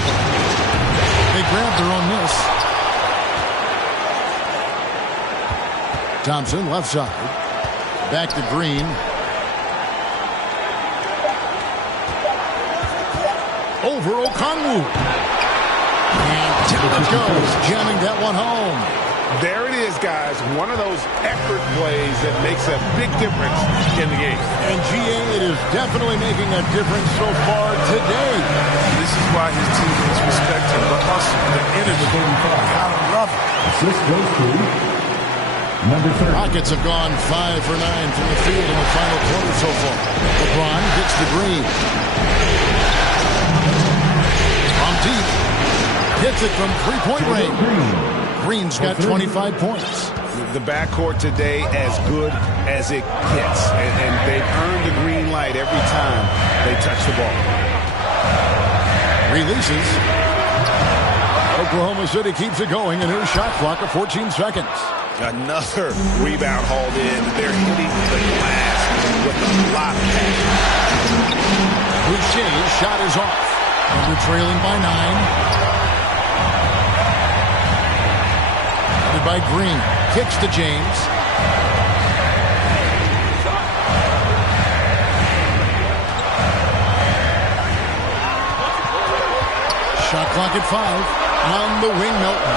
recover. They grab their own miss. Thompson, left side. Back to Green. Over Okongwu. And down it goes, jamming that one home. There it is, guys. One of those effort plays that makes a big difference in the game. And GA, it is definitely making a difference so far today. This is why his teammates respect him. The hustle, the energy. Gotta love it. Assist goes to number 30. Rockets have gone 5 for 9 from the field in the final quarter so far. LeBron gets to Green. From deep. Hits it from three-point range. Green's got 25 points. The backcourt today as good as it gets. And they've earned the green light every time they touch the ball. Releases. Oklahoma City keeps it going, and here's shot clock of 14 seconds. Another rebound hauled in. They're hitting the glass with a lot of passion. Boucher's shot is off. And we're trailing by 9. By Green. Kicks to James. Shot clock at 5. On the wing, Melton.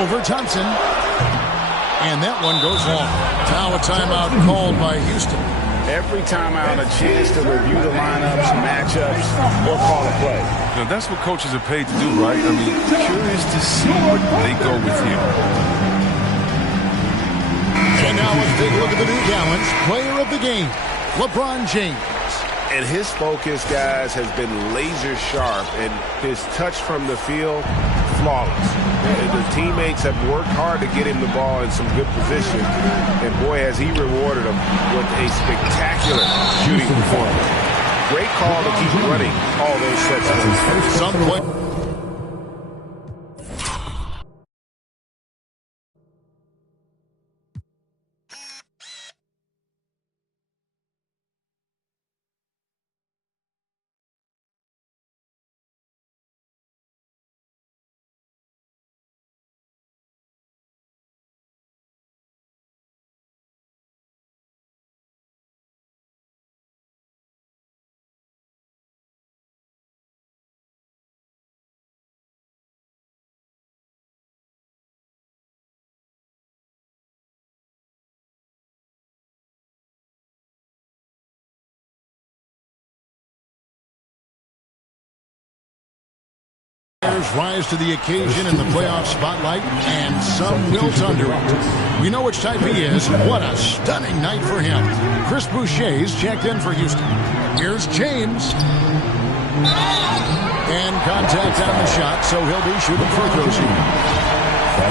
Over Thompson. And that one goes long. Now a timeout called by Houston. Every timeout, a chance to review the lineups, matchups, or call a play. Now, that's what coaches are paid to do, right? I mean, curious to see what they go with here. And now let's take a look at the New Balance player of the game, LeBron James. And his focus, guys, has been laser sharp, and his touch from the field, flawless. The teammates have worked hard to get him the ball in some good position, and boy, has he rewarded them with a spectacular shooting performance. Great call to keep running all those sets of some point. Rise to the occasion in the playoff spotlight, and some wilt under it. We know which type he is. What a stunning night for him. Chris Boucher's checked in for Houston. Here's James. And contact on the shot, so he'll be shooting free throws here.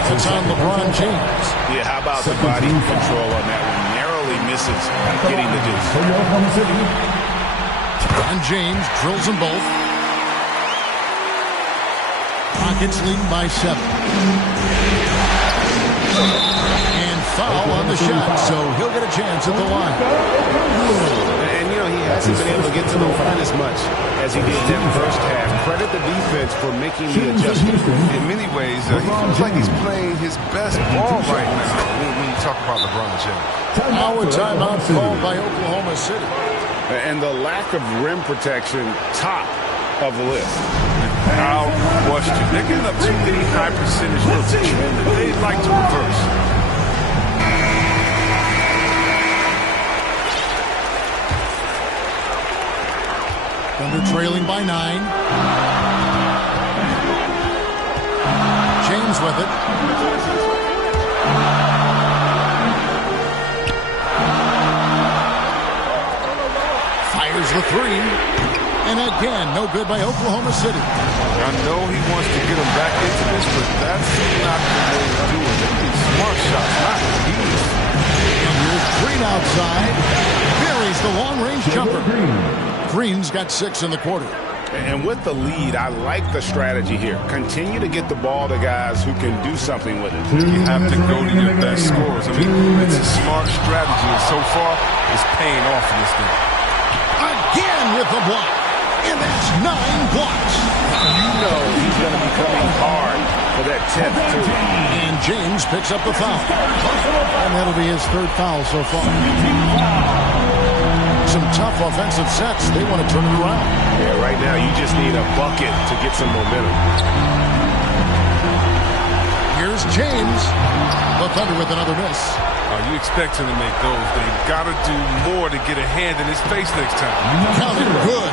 It's on LeBron James. Yeah, how about the body control on that one? Narrowly misses getting the deuce. LeBron James drills them both. Rockets lead by 7. And foul on the shot, so he'll get a chance at the line. And, you know, he hasn't been able to get to the line as much as he did in that first half. Credit the defense for making the adjustment. In many ways, he feels like he's playing his best ball right now when you talk about LeBron James. Now a timeout called by Oklahoma City. And the lack of rim protection, top of the list. Without question. They're getting up too many high percentage looks. They'd like to reverse. Thunder trailing by 9. James with it. Fires the 3. And again, no good by Oklahoma City. I know he wants to get him back into this, but that's not the way to do it. They need smart shots, not easy. And here's Green outside. Buries the long-range jumper. Green's got 6 in the quarter. And with the lead, I like the strategy here. Continue to get the ball to guys who can do something with it. You have to go to your best scorers. I mean, it's a smart strategy, and so far, it's paying off in this game. Again with the block. And that's 9 blocks. You know he's going to be coming hard for that 10th, too. And James picks up the foul. And that'll be his 3rd foul so far. Some tough offensive sets. They want to turn it around. Yeah, right now you just need a bucket to get some momentum. Here's James. The Thunder with another miss. You expect him to make those. They've got to do more to get a hand in his face next time. Counted good.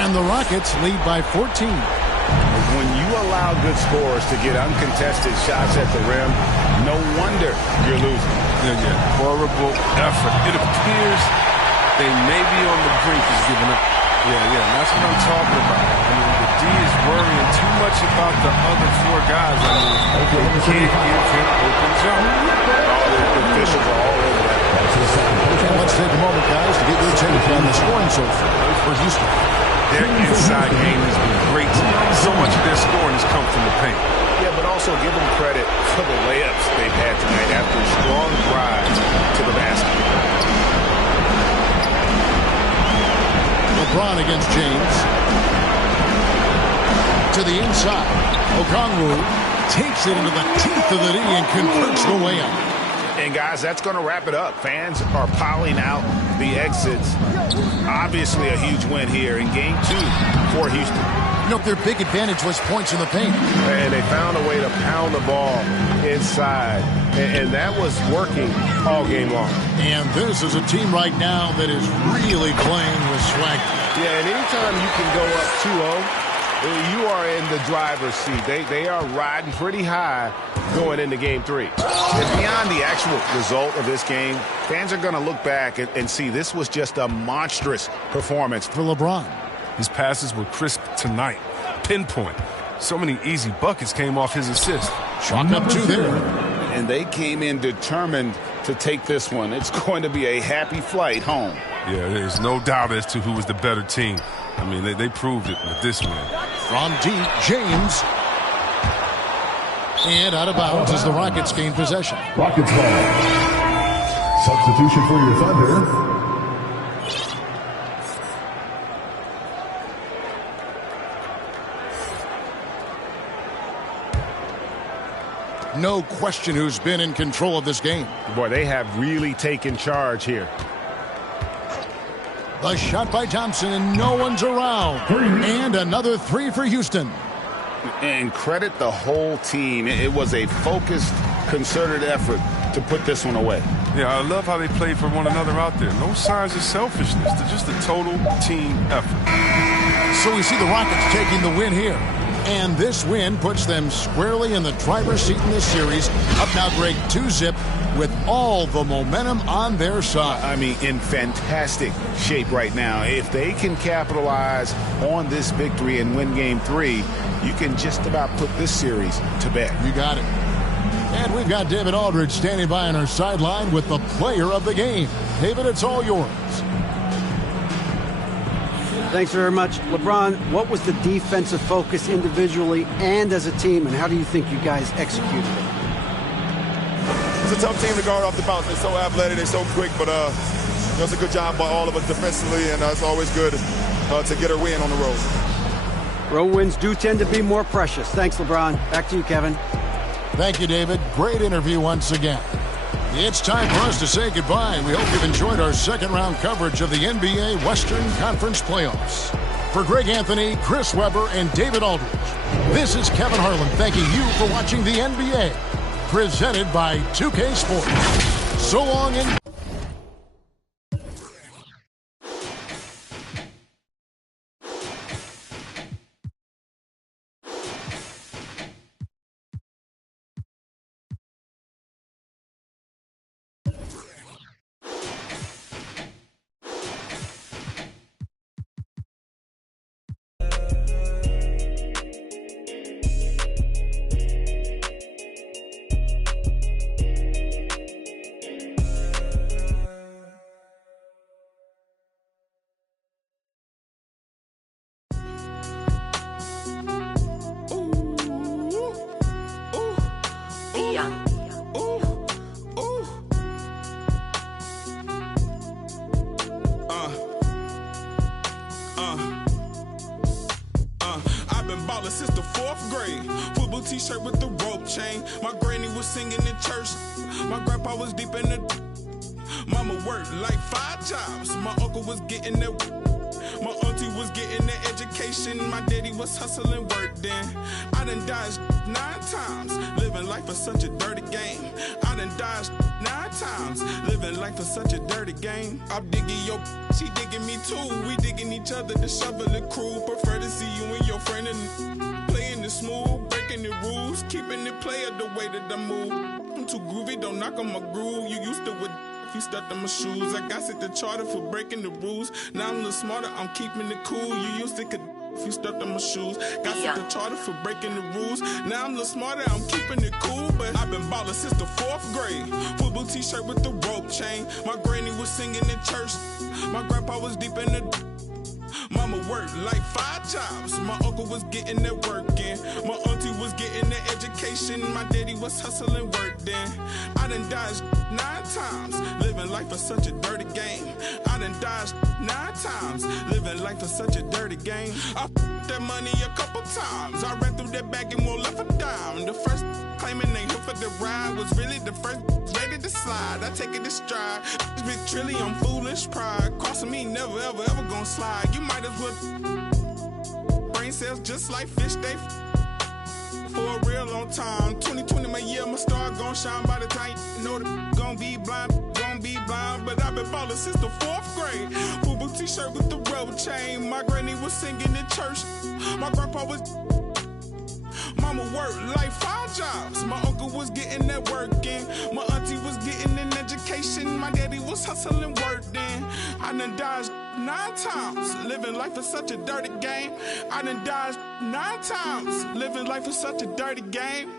And the Rockets lead by 14. When you allow good scorers to get uncontested shots at the rim, no wonder you're losing. Yeah. Horrible effort. It appears they may be on the brink of giving up. Yeah. That's what I'm talking about. I mean, the D is worrying too much about the other 4 guys. I mean, they can't give him open jump. The officials are all over that. And let's take a moment, guys, to get your take on the scoring so far for Houston. Their inside game has been great tonight. So much of their scoring has come from the paint. Yeah, but also give them credit for the layups they've had tonight after strong drives to the basket. LeBron against James. To the inside. Okongwu takes it into the teeth of the D and converts the layup. And, guys, that's going to wrap it up. Fans are piling out the exits. Obviously a huge win here in Game 2 for Houston. You know, their big advantage was points in the paint. And they found a way to pound the ball inside. And that was working all game long. And this is a team right now that is really playing with swag. Yeah, and anytime you can go up 2-0, you are in the driver's seat. They are riding pretty high going into Game 3. And beyond the actual result of this game, fans are going to look back and see this was just a monstrous performance for LeBron. His passes were crisp tonight. Pinpoint. So many easy buckets came off his assist. Chalk up 2 there. And they came in determined to take this one. It's going to be a happy flight home. Yeah, there's no doubt as to who was the better team. I mean, they proved it with this win. From deep, James. And out of bounds as the Rockets gain possession. Rockets ball. Substitution for your Thunder. No question who's been in control of this game. Boy, they have really taken charge here. The shot by Thompson, and no one's around. And another 3 for Houston. And credit the whole team. It was a focused, concerted effort to put this one away. Yeah, I love how they played for one another out there. No signs of selfishness. They're just a total team effort. So we see the Rockets taking the win here. And this win puts them squarely in the driver's seat in this series. Up now, Greg, 2-zip with all the momentum on their side. I mean, in fantastic shape right now. If they can capitalize on this victory and win Game 3, you can just about put this series to bed. You got it. And we've got David Aldridge standing by on our sideline with the player of the game. David, it's all yours. Thanks very much. LeBron, what was the defensive focus individually and as a team, and how do you think you guys executed it? It's a tough team to guard off the bounce. They're so athletic, they're so quick, but it's a good job by all of us defensively, and it's always good to get a win on the road. Road wins do tend to be more precious. Thanks, LeBron. Back to you, Kevin. Thank you, David. Great interview once again. It's time for us to say goodbye. We hope you've enjoyed our second-round coverage of the NBA Western Conference Playoffs. For Greg Anthony, Chris Webber, and David Aldridge, this is Kevin Harlan thanking you for watching the NBA, presented by 2K Sports. So long and t-shirt with the rope chain. My granny was singing in church. My grandpa was deep in the... Mama worked like 5 jobs. My uncle was getting that... My auntie was getting that education. My daddy was hustling work then. I done dodged 9 times. Living life for such a dirty game. I done dodged 9 times. Living life for such a dirty game. I'm digging your... She digging me too. We digging each other, the shovel the crew. Prefer to see you and your friend and playing it smooth. Breaking the rules. Keeping it player the way that I move. I'm too groovy, don't knock on my groove. You used to with... You stepped on my shoes. I got set the charter for breaking the rules. Now I'm a little smarter, I'm keeping it cool. You used to could if you stepped on my shoes. Got set the charter for breaking the rules. Now I'm a little smarter, I'm keeping it cool. But I've been ballin' since the 4th grade. Football t-shirt with the rope chain. My granny was singing in church. My grandpa was deep in the... Mama worked like 5 jobs. My uncle was getting that work in. My auntie was getting that education. My daddy was hustling work then. I done dodged 9 times. Living life for such a dirty game. I done dodged 9 times. Living life for such a dirty game. I f***ed that money a couple times. I ran through that bag and won't left a dime. The first claiming they here for the ride was really the first ready to slide. I take it to stride. Big trilly on foolish pride. Crossing me never ever ever gonna slide. You might as well brain cells just like fish they for a real long time. 2020 my year, my star gon' shine by the time you know the gon' be blind. But I've been ballin' since the 4th grade. Football t-shirt with the rope chain. My granny was singing in church. My grandpa was... Mama worked like 5 jobs. My uncle was getting that work in. My auntie was getting an education. My daddy was hustling work then. I done dodged 9 times. Living life is such a dirty game. I done dodged 9 times. Living life is such a dirty game.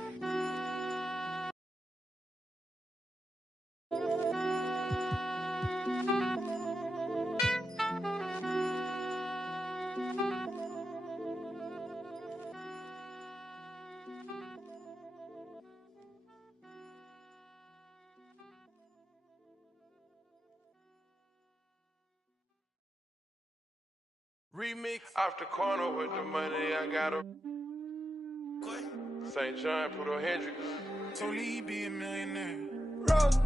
Remix off the corner with the money I got a St. John, Puerto Hendrix. So Lee be a millionaire. Rose,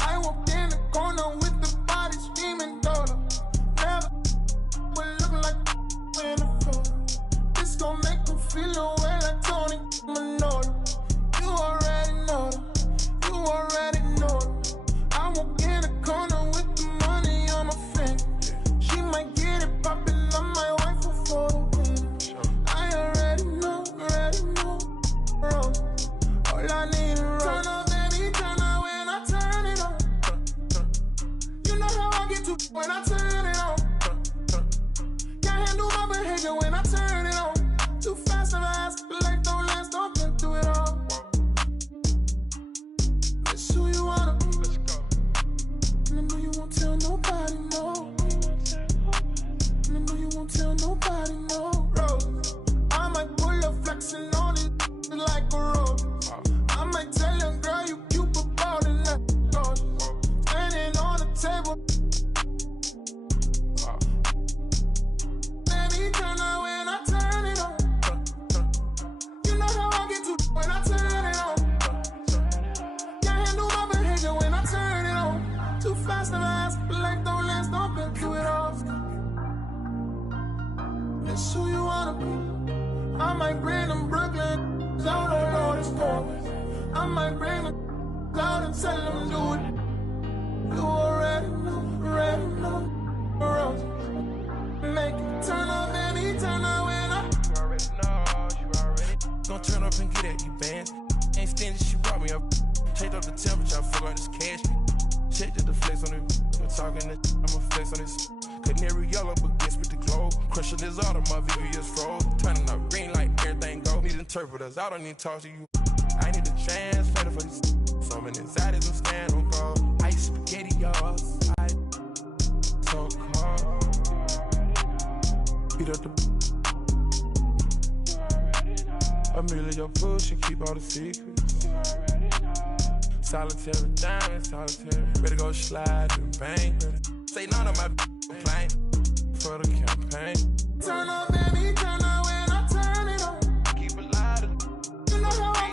I walked in the corner with the body screaming daughter. Never will look like in a photo. This gon' make me feel away like Tony Manolo. You already know that. You already know that. I walk in the corner with the money on my finger. She might get it poppin'. I'm my wife for the win. I already know, bro. All I need is roll. Turn up, baby, turn up when I turn it on. You know how I get to when I turn it on. Can't handle my behavior when I turn it on. Too fast and fast, life don't last, don't get through it all. It's who you wanna be. And I know you won't tell nobody, no. I know you won't tell nobody, no. Rose, I might pull up flexing on it like a road. I might tell your girl you cute about it like standing on the table. Baby, turn on when I turn it on. You know how I get to when I turn it on. Can't handle my behavior when I turn it on. Too fast and fast, life don't last, don't been through it all. It's who you wanna be. I might bring them Brooklyn out on all this corners. I might bring them out and tell them do it. You already know, Rose. Make it turn up, baby, turn up when I. You already know, you already. Gonna turn up and get at you, bands. Ain't stingy, she brought me up. Changed up the temperature, I forgot this cash. Checked the flex on it. We're talking this, I'ma flex on this. Canary yellow, but guess with the glow. Crushing this auto, my video is froze. Turning up green like everything go. Need interpreters, I don't need to talk to you. I need a translator for this. So many anxieties, I'm stand on call. Ice spaghetti, y'all. I so cold. Beat up the. Amelia, your food, she keep all the secrets. Solitary diamond, solitary. Ready to go slide and bang. Say none of my complaint for the campaign. Turn on, baby, turn on when I turn it on. Keep it lighter. You know how I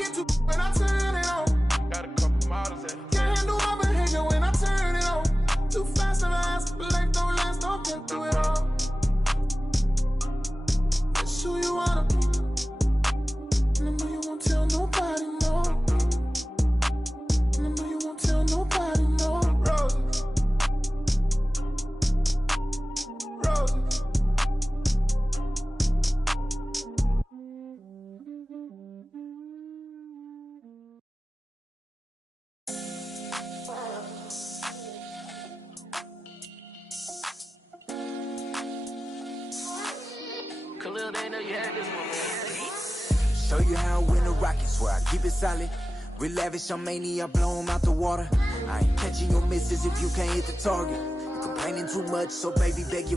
little they know you had this one, man. Show you how I win the Rockets, where I keep it solid. Real lavish, I'm mania, blow 'em out the water. I ain't catching your misses if you can't hit the target. You complaining too much, so baby, beg you.